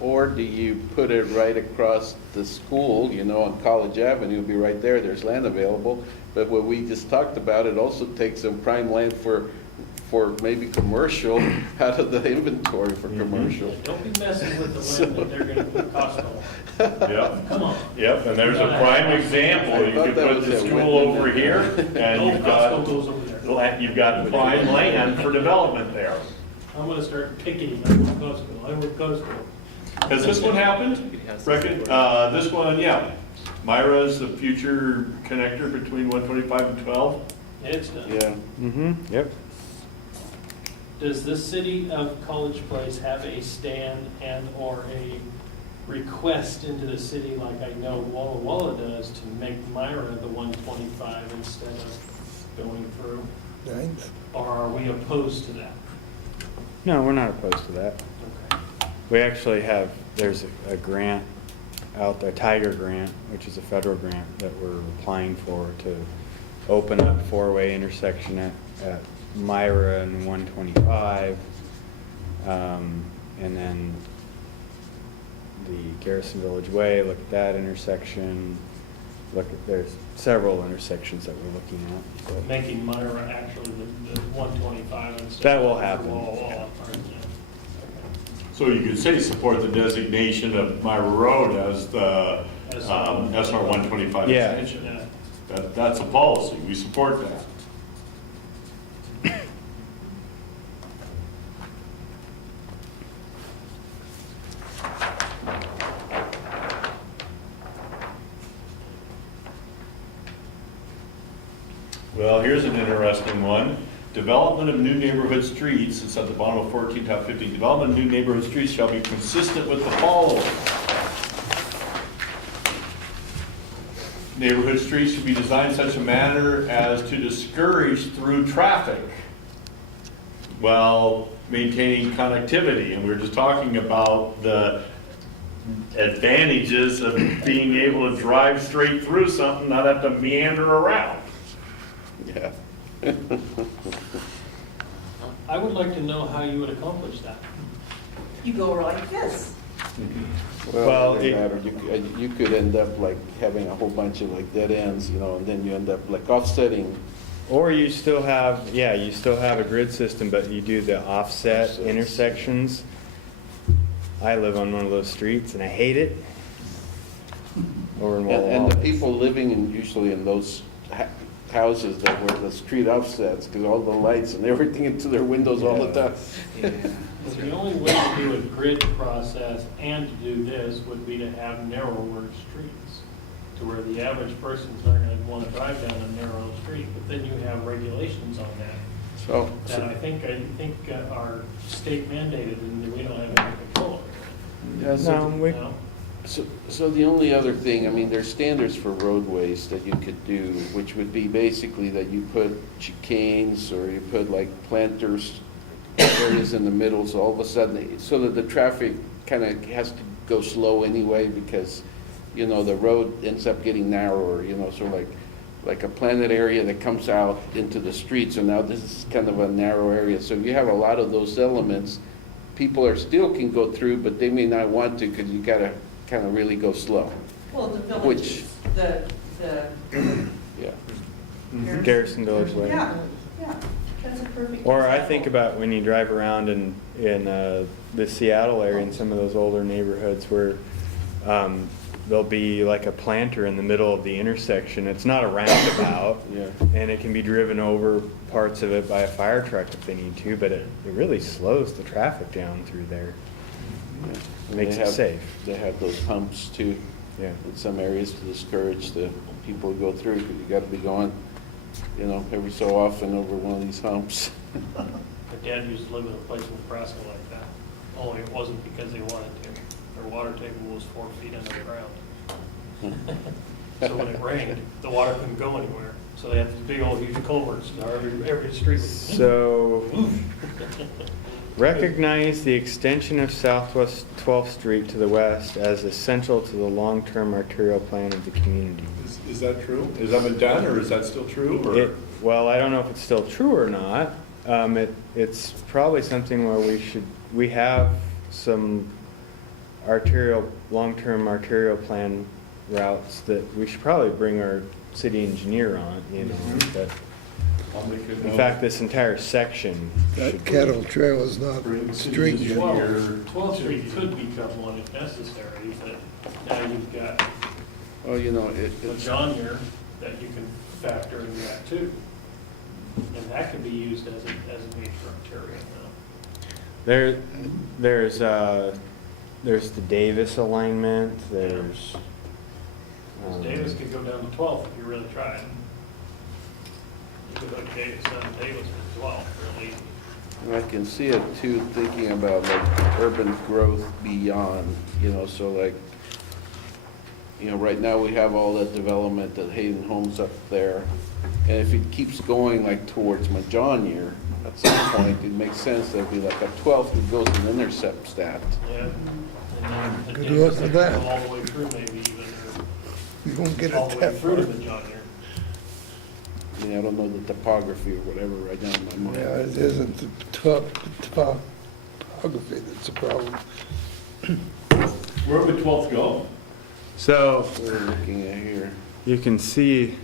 Or do you put it right across the school, you know, on College Avenue, it'll be right there, there's land available. But what we just talked about, it also takes some prime land for maybe commercial out of the inventory for commercial. Don't be messing with the land that they're gonna put Costco on. Yep. Come on. Yep, and there's a prime example. You could put the school over here, and No, you've Costco goes over there. got prime land for development there. I'm gonna start picking, I want Costco, I want Costco. Has this one happened? Reckon, this one, yeah. Myra's the future connector between 125 and 12. It's done. Yeah. Mm-hmm, yep. Does the city of College Place have a stand and/or a request into the city like I know Walla Walla does to make Myra the 125 instead of going through? Nice. Or are we opposed to that? No, we're not opposed to that. Okay. We actually have, there's a grant out there, Tiger Grant, which is a federal grant that we're applying for to open up four-way intersection at Myra and 125. And then the Garrison Village Way, look at that intersection. There's several intersections that we're looking at. but- Making Myra actually the 125 instead. That will of happen. Walla Walla. All right, yeah. So you could say support the designation of Myra Road as the SR 125 Yeah. extension. Yeah. That's a policy, we support that. Well, here's an interesting one. Development of new neighborhood streets, it's at the bottom of 14, top 15. Development of new neighborhood streets shall be consistent with the following. Neighborhood streets should be designed in such a manner as to discourage through traffic while maintaining connectivity. And we were just talking about the advantages of being able to drive straight through something, not have to meander around. Yeah. I would like to know how you would accomplish that. You go like this. Well, Well, it doesn't matter. You could end up like having a whole bunch of like dead ends, you know, and then you end up like offsetting. Or you still have, yeah, you still have a grid system, but you do the offset Offsets. intersections. I live on one of those streets and I hate it. Over in Walla And the Walla. people living in, usually in those houses that were the street offsets, because all the lights and everything into their windows all the time. Yeah. But the only way to do a grid process and to do this would be to have narrower streets, to where the average person's not gonna wanna drive down a narrow street, but then you have regulations on that. So, That I think are state mandated and that we don't have any control over. yeah, so, No, we, You know? so the only other thing, I mean, there's standards for roadways that you could do, which would be basically that you put chicanes or you put like planters areas in the middle, so all of a sudden, so that the traffic kind of has to go slow anyway, because, you know, the road ends up getting narrower, you know, so like a planted area that comes out into the street, so now this is kind of a narrow area. So if you have a lot of those elements, people still can go through, but they may not want to, because you gotta kind of really go slow. Well, the Which- villages, the. Yeah. Garrison Village Way. Yeah, yeah, that's a perfect. Or I think example. about when you drive around in the Seattle area in some of those older neighborhoods where there'll be like a planter in the middle of the intersection. It's not a roundabout. Yeah. And it can be driven over parts of it by a fire truck if they need to, but it really slows the traffic down through there. Yeah. Makes They it have- safe. They have those humps too, Yeah. in some areas to discourage the people who go through, because you gotta be going, you know, every so often over one of these humps. My dad used to live in a place in Nebraska like that, only it wasn't because they wanted to. Their water table was 4 feet under the ground. So when it rained, the water couldn't go anywhere, so they had these big old huge culverts, now every street was. So, recognize the extension of Southwest 12th Street to the west as essential to the long-term arterial plan of the community. Is that true? Has that been done, or is that still true, or? Well, I don't know if it's still true or not. It's probably something where we have some long-term arterial plan routes that we should probably bring our city engineer on, you know, but I'll make a in note. fact, this entire section That should be. cattle trail is not Bring street. citizens in. 12th Street could become one if necessary, but now you've got Oh, you know, a it's, John here that you can factor in that too. And that can be used as a major arterial now. There's the Davis alignment, there's. Davis could go down to 12th if you really tried. You could hook Davis down to Davis for 12, really. and I can see it too, thinking about like urban growth beyond, you know, so like, you know, right now we have all that development at Hayden Homes up there. And if it keeps going like towards Majonier, at some point, it makes sense there'd be like a 12th that goes and intercepts that. Yeah. And then Good Davis luck with could that. go all the way through maybe even, You won't get or all it the way that through to far. the John here. I mean, I don't know the topography or whatever right now in my mind. Yeah, it isn't the topography that's a problem. Where would 12th go? So, What we're looking at here. you can see,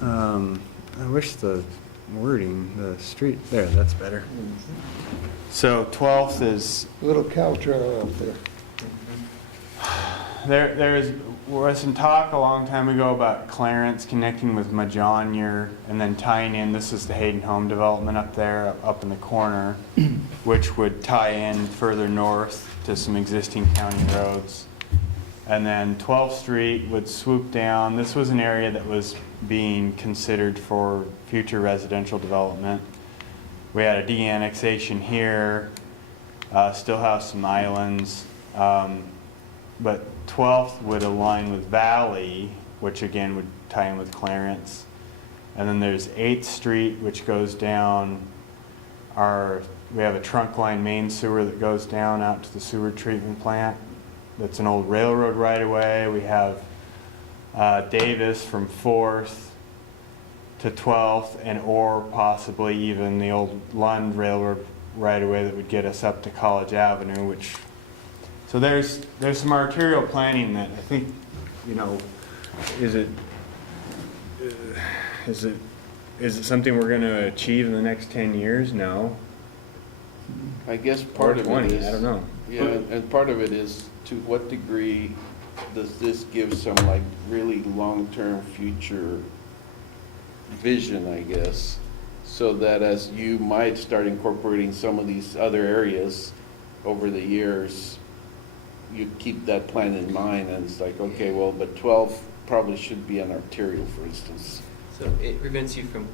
I wish the wording, the street, that's better. So 12th is, Little cow trail out there. there was some talk a long time ago about Clarence connecting with Majonier and then tying in, this is the Hayden Home development up there, up in the corner, which would tie in further north to some existing county roads. And then 12th Street would swoop down. This was an area that was being considered for future residential development. We had a de-annexation here, still have some islands. But 12th would align with Valley, which again would tie in with Clarence. And then there's 8th Street, which goes down we have a trunk line main sewer that goes down out to the sewer treatment plant. That's an old railroad right of way. We have Davis from 4th to 12th, or possibly even the old Lund Railroad right of way that would get us up to College Avenue, so there's some arterial planning that I think, you know, is it something we're going to achieve in the next 10 years? No. I guess part Or of 20, it is. I don't know. Yeah, and part of it is to what degree does this give some like really long-term future vision, I guess, so that as you might start incorporating some of these other areas over the years, you keep that plan in mind, and it's like, okay, well, but 12 probably should be an arterial, for instance. So it prevents you from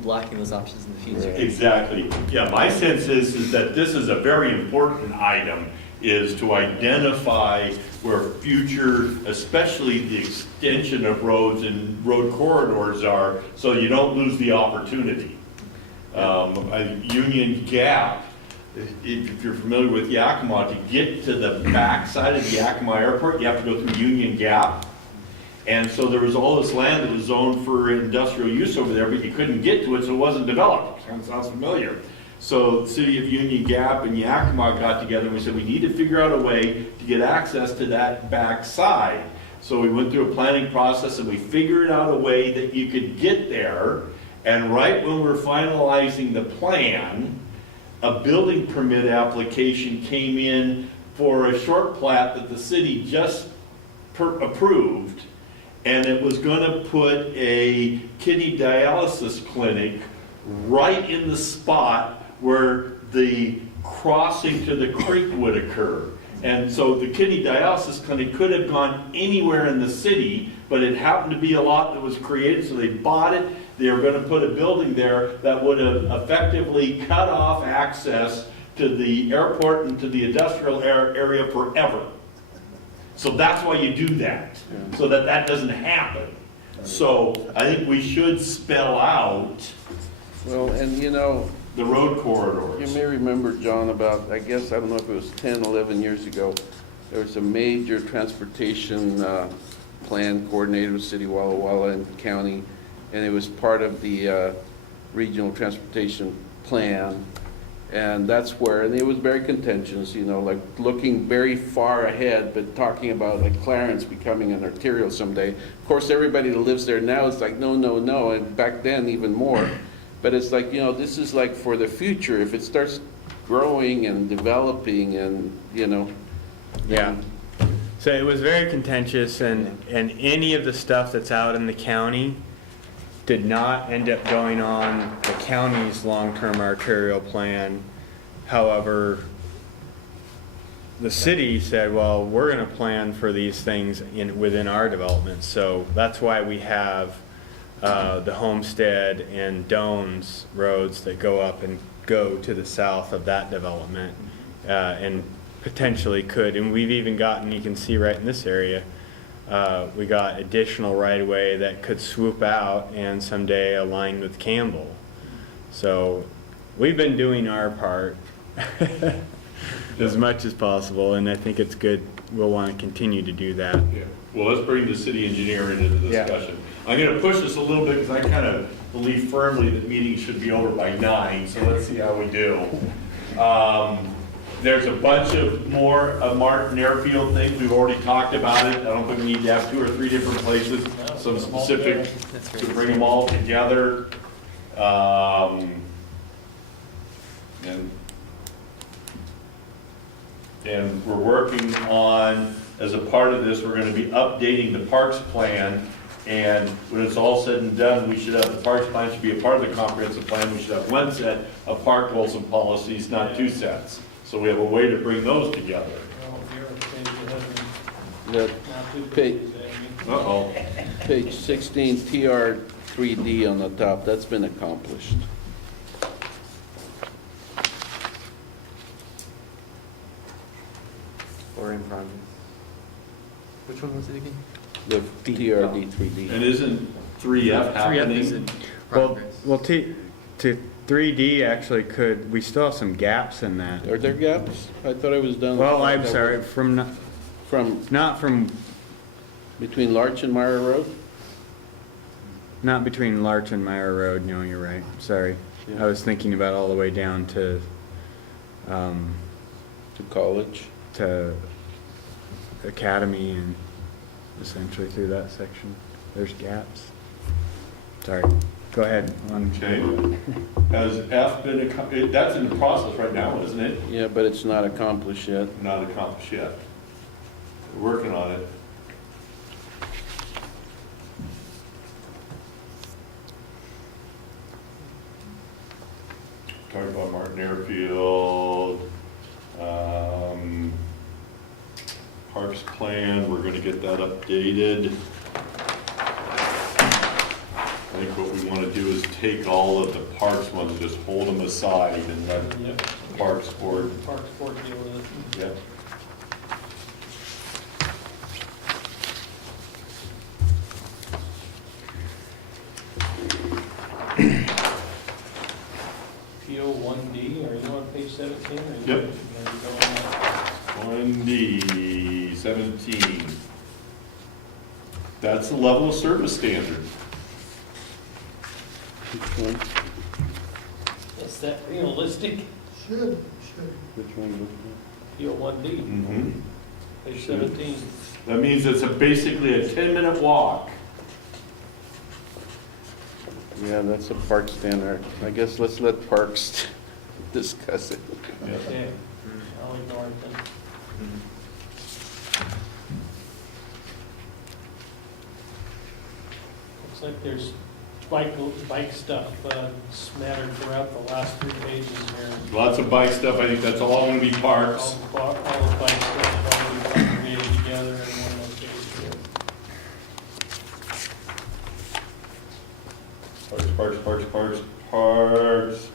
blocking those options in the future. Right. Exactly. Yeah, my sense is that this is a very important item, is to identify where future, especially the extension of roads and road corridors are, so you don't lose the opportunity. Union Gap, if you're familiar with Yakima, to get to the back side of the Yakima Airport, you have to go through Union Gap. And so there was all this land that was zoned for industrial use over there, but you couldn't get to it, so it wasn't developed. Sounds familiar. So the city of Union Gap and Yakima got together and we said, we need to figure out a way to get access to that back side. So we went through a planning process and we figured out a way that you could get there. And right when we're finalizing the plan, a building permit application came in for a short plat that the city just approved. And it was going to put a kidney dialysis clinic right in the spot where the crossing to the creek would occur. And so the kidney dialysis clinic could have gone anywhere in the city, but it happened to be a lot that was created, so they bought it. They were going to put a building there that would have effectively cut off access to the airport and to the industrial area forever. So that's why you do that, so that that doesn't happen. So I think we should spell out Well, and you know, the road you corridors. may remember, John, about, I guess, I don't know if it was 10, 11 years ago, there was a major transportation plan coordinated with City of Walla Walla and County, and it was part of the regional transportation plan. And that's where, and it was very contentious, you know, like looking very far ahead, but talking about like Clarence becoming an arterial someday. Of course, everybody that lives there now is like, no, no, no, and back then even more. But it's like, you know, this is like for the future. If it starts growing and developing and, you know. Yeah. So it was very contentious, and any of the stuff that's out in the county did not end up going on the county's long-term arterial plan. However, the city said, well, we're going to plan for these things within our development. So that's why we have the Homestead and Dones roads that go up and go to the south of that development, and potentially could. And we've even gotten, you can see right in this area, we got additional right-of-way that could swoop out and someday align with Campbell. So we've been doing our part as much as possible, and I think it's good. We'll want to continue to do that. Yeah. Well, let's bring the city engineer into the discussion. I'm going to push this a little bit because I kind of believe firmly that meetings should be over by 9, so let's see how we do. There's a bunch of more Martin Airfield things. We've already talked about it. I don't think we need to have 2 or 3 different places, some specific to bring them all together. And we're working on, as a part of this, we're going to be updating the parks plan. And when it's all said and done, we should have, the parks plan should be a part of the comprehensive plan. We should have 1 set of park goals and policies, not 2 sets. So we have a way to bring those together. The page, Uh-oh. page 16, TR 3D on the top, that's been accomplished. Or in progress. Which one was it again? The TRD 3D. And isn't 3F happening? 3F is in Well, progress. well, to 3D actually could, we still have some gaps in that. Are there gaps? I thought I was done. Well, I'm sorry, from, From not from, between Larch and Meyer Road? not between Larch and Meyer Road, no, you're right, sorry. Yeah. I was thinking about all the way down to, To College? to Academy and essentially through that section. There's gaps. Sorry, go ahead. Okay. Has F been, that's in the process right now, isn't it? Yeah, but it's not accomplished yet. Not accomplished yet. We're working on it. talk about Martin Airfield, Parks plan, we're gonna get that updated. I think what we wanna do is take all of the parks ones, and just hold them aside and let Yep. the Parks Board, Parks Board deal with it. yep. PO 1D, are you on page 17? Or you- Yep. are you going on? 1D 17. That's the level of service standard. Which one? Is that realistic? Should. Which one? PO 1D, Mm-hmm. page 17. That means it's basically a 10-minute walk. Yeah, that's a park standard. I guess let's let Parks discuss it. Okay, I'll ignore it then. Looks like there's bike stuff smattered throughout the last 3 pages here. Lots of bike stuff, I think that's all gonna be parks. All the bike stuff already congregated together in one location. Parks.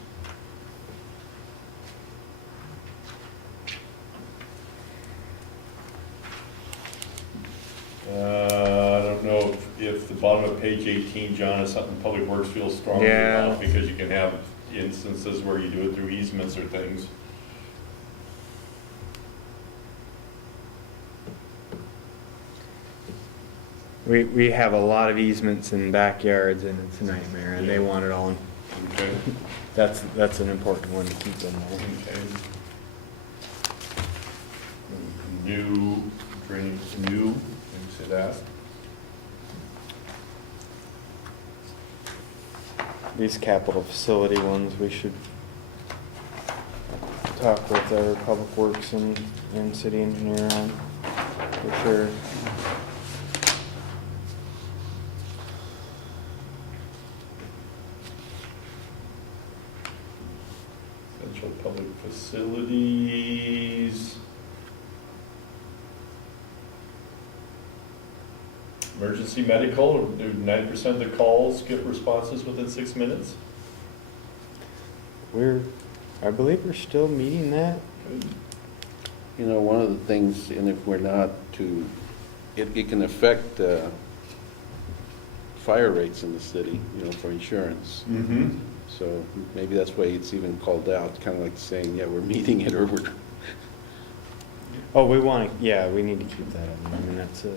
I don't know if the bottom of page 18, John, is something Public Works feels strongly Yeah. about, because you can have instances where you do it through easements or things. We have a lot of easements in backyards and it's a nightmare and they want it all. Okay. That's an important one to keep in there. Okay. New, drainage, new, you say that? These capital facility ones, we should talk with our public works and city engineer on, for sure. Central public facilities. Emergency medical, do 9% of the calls get responses within 6 minutes? I believe we're still meeting that. You know, one of the things, and if we're not to, it can affect fire rates in the city, you know, for insurance. Mm-hmm. So maybe that's why it's even called out, kind of like saying, yeah, we're meeting it, or we're, Oh, we we need to keep that in. I mean, that's a,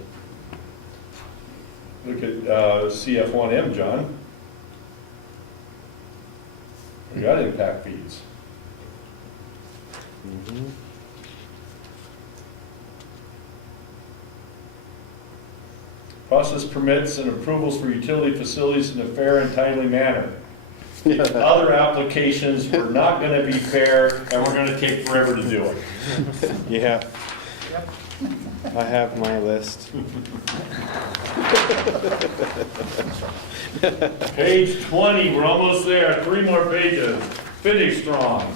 Look at CF1M, John. We got impact fees. mhm. Process permits and approvals for utility facilities in a fair and timely manner. Other applications were not gonna be fair, and we're gonna take forever to do it. Yeah. I have my list. Page 20, we're almost there, 3 more pages. Finish strong.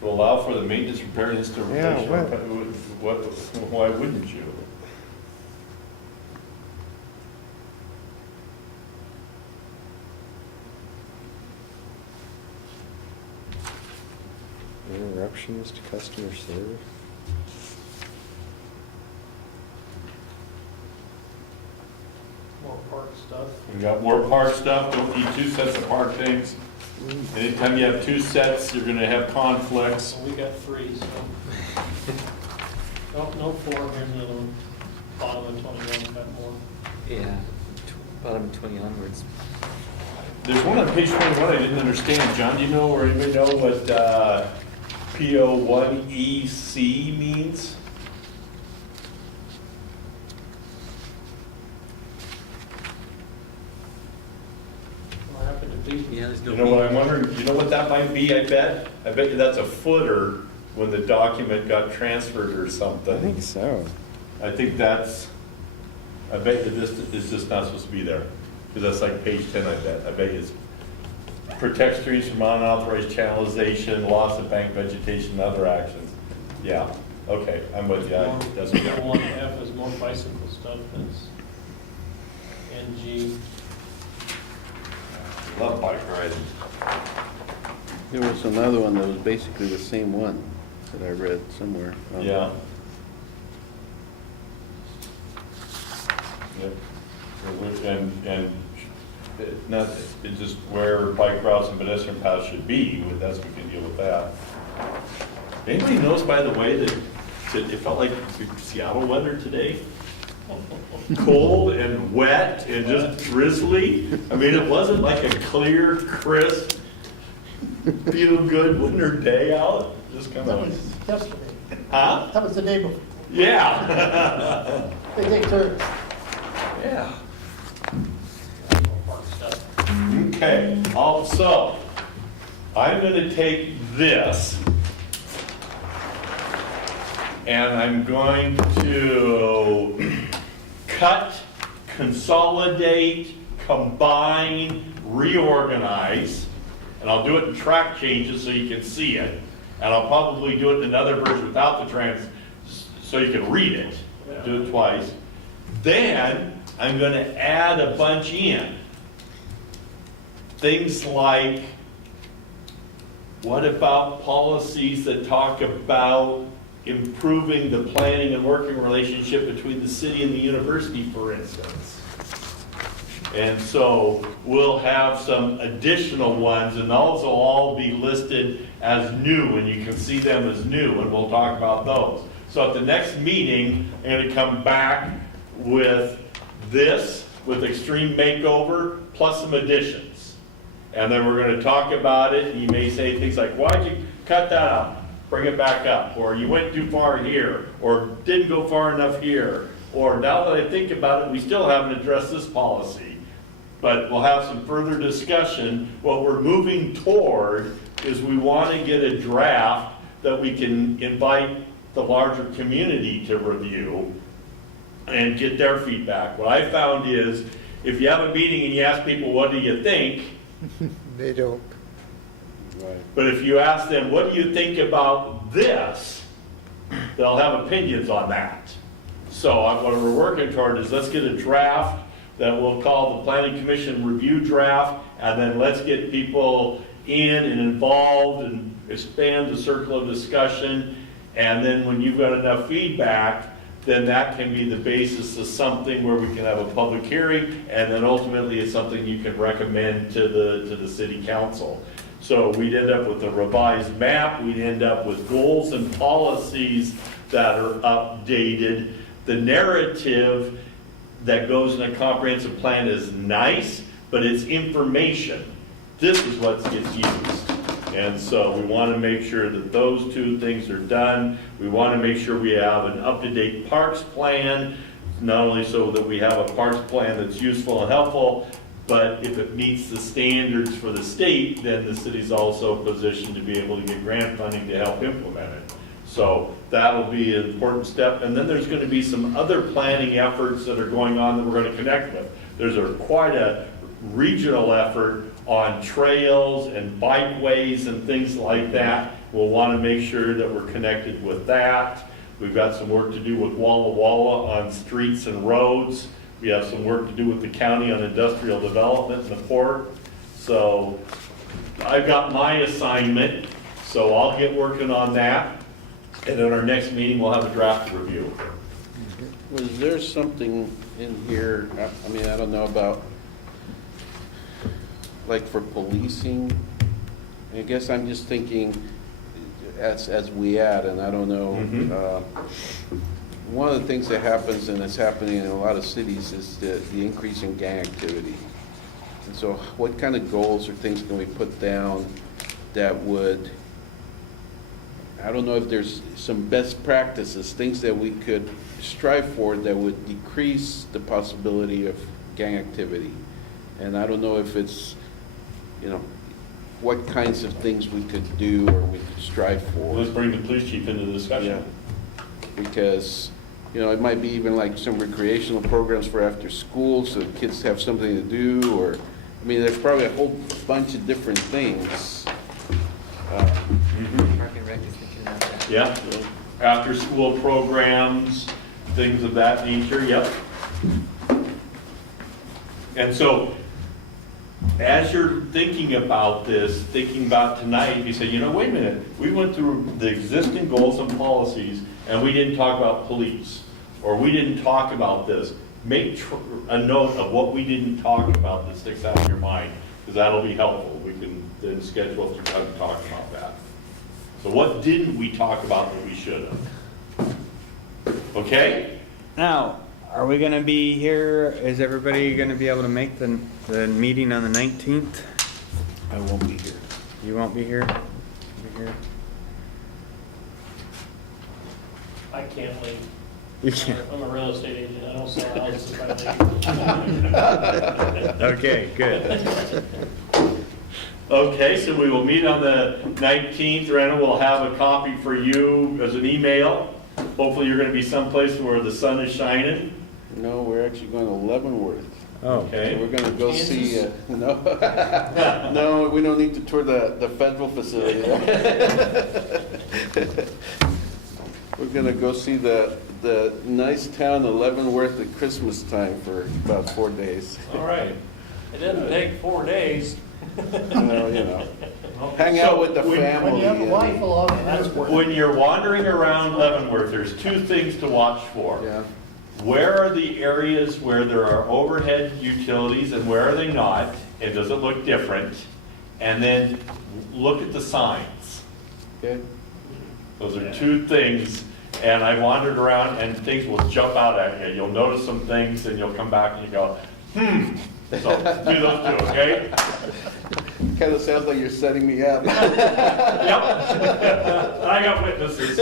To allow for the maintenance, repair, and installation. Yeah, Why wouldn't you? Interruptions to customer service. More park stuff. We got more park stuff, don't need 2 sets of park things. Anytime you have 2 sets, you're gonna have conflicts. So we got 3, so. Oh, no, 4, here's the other one. Bottom of 21, got more. Yeah, bottom of 20 onwards. There's one on page 21 I didn't understand. John, do you know, or anybody know what PO1EC means? What happened to B? Yeah, there's no. You know what I'm wondering, you know what that might be, I bet? I bet you that's a footer when the document got transferred or I something. think so. I think that's, I bet you this is just not supposed to be there, because that's like page 10, I bet it's protect streams from unauthorized channelization, loss of bank vegetation, and other actions. Yeah, okay, I'm with you. That's That one F is more bicycle stuff, that's NG. Love bike riding. There was another one that was basically the same one that I read somewhere. Yeah. Yep. And not, it's just where bike routes and pedestrian paths should be, that's, we can deal with that. Anybody knows, by the way, that it felt like Seattle weather today? Cold and wet and just drizzly. I mean, it wasn't like a clear, crisp, feel-good winter day out. Just kind That of, was yesterday. huh? That was the day before. Yeah. They take turns. Yeah. Okay, so I'm going to take this and I'm going to cut, consolidate, combine, reorganize, and I'll do it in track changes so you can see it. And I'll probably do it in another version without the trans, so you can read it. Do it twice. Then I'm going to add a bunch in. Things like, what about policies that talk about improving the planning and working relationship between the city and the university, for instance? And so we'll have some additional ones, and those will all be listed as new, and you can see them as new, and we'll talk about those. So at the next meeting, I'm going to come back with this, with extreme makeover, plus some additions. And then we're going to talk about it, and you may say things like, why'd you cut that out? Bring it back up. Or you went too far here, or didn't go far enough here. Or now that I think about it, we still haven't addressed this policy. But we'll have some further discussion. What we're moving toward is we want to get a draft that we can invite the larger community to review and get their feedback. What I found is, if you have a meeting and you ask people, what do you think? They don't. Right. But if you ask them, what do you think about this? They'll have opinions on that. So what we're working toward is, let's get a draft that we'll call the Planning Commission review draft, and then let's get people in and involved and expand the circle of discussion. And then when you've got enough feedback, then that can be the basis of something where we can have a public hearing, and then ultimately it's something you can recommend to the city council. So we'd end up with a revised map, we'd end up with goals and policies that are updated. The narrative that goes in a comprehensive plan is nice, but it's information. This is what gets used. And so we want to make sure that those two things are done. We want to make sure we have an up-to-date parks plan, not only so that we have a parks plan that's useful and helpful, but if it meets the standards for the state, then the city's also positioned to be able to get grant funding to help implement it. So that'll be an important step. And then there's going to be some other planning efforts that are going on that we're going to connect with. There's quite a regional effort on trails and bikeways and things like that. We'll want to make sure that we're connected with that. We've got some work to do with Walla Walla on streets and roads. We have some work to do with the county on industrial development and the port. So I've got my assignment, so I'll get working on that. And at our next meeting, we'll have a draft review. Was there something in here, I mean, I don't know about, like for policing? I guess I'm just thinking as we add, and I don't know. One of the things that happens, and it's happening in a lot of cities, is the increase in gang activity. And so what kind of goals or things can we put down that would, I don't know if there's some best practices, things that we could strive for that would decrease the possibility of gang activity. And I don't know if it's, you know, what kinds of things we could do or we could strive for. Let's bring the police chief into the Yeah, discussion. because, it might be even like some recreational programs for after school, so the kids have something to do, or, there's probably a whole bunch of different things. Park and Rec is thinking about that. Yeah, after-school programs, things of that nature, yep. And so, as you're thinking about this, thinking about tonight, you say, wait a minute, we went through the existing goals and policies, and we didn't talk about police, or we didn't talk about this. Make a note of what we didn't talk about that sticks out in your mind, because that'll be helpful. We can then schedule for time to talk about that. So what didn't we talk about that we should have? Okay? Now, are we gonna be here, is everybody gonna be able to make the meeting on the 19th? I won't be here. You won't be here? Be here? I can't leave. You can't. I'm a real estate agent, I don't sell houses if I leave. Okay, good. Okay, so we will meet on the 19th. Rena will have a copy for you as an email. Hopefully you're gonna be someplace where the sun is shining. No, we're actually going to Leavenworth. Oh, Okay. We're going to go see, no, no, we don't need to tour the federal facility there. We're going to go see the nice town of Leavenworth at Christmas time for about 4 days. All right. It didn't take 4 days. No, hang out with the family. When you have a wife along, that's worth it. When you're wandering around Leavenworth, there's two things to watch for. Yeah, Where are the areas where there are overhead utilities and where are they not? And does it look different? And then look at the signs. okay. Those are two things. And I wandered around and things will jump out at you. You'll notice some things and you'll come back and you go, So do those two, okay? Kind of sounds like you're setting me up. Yep. I got witnesses.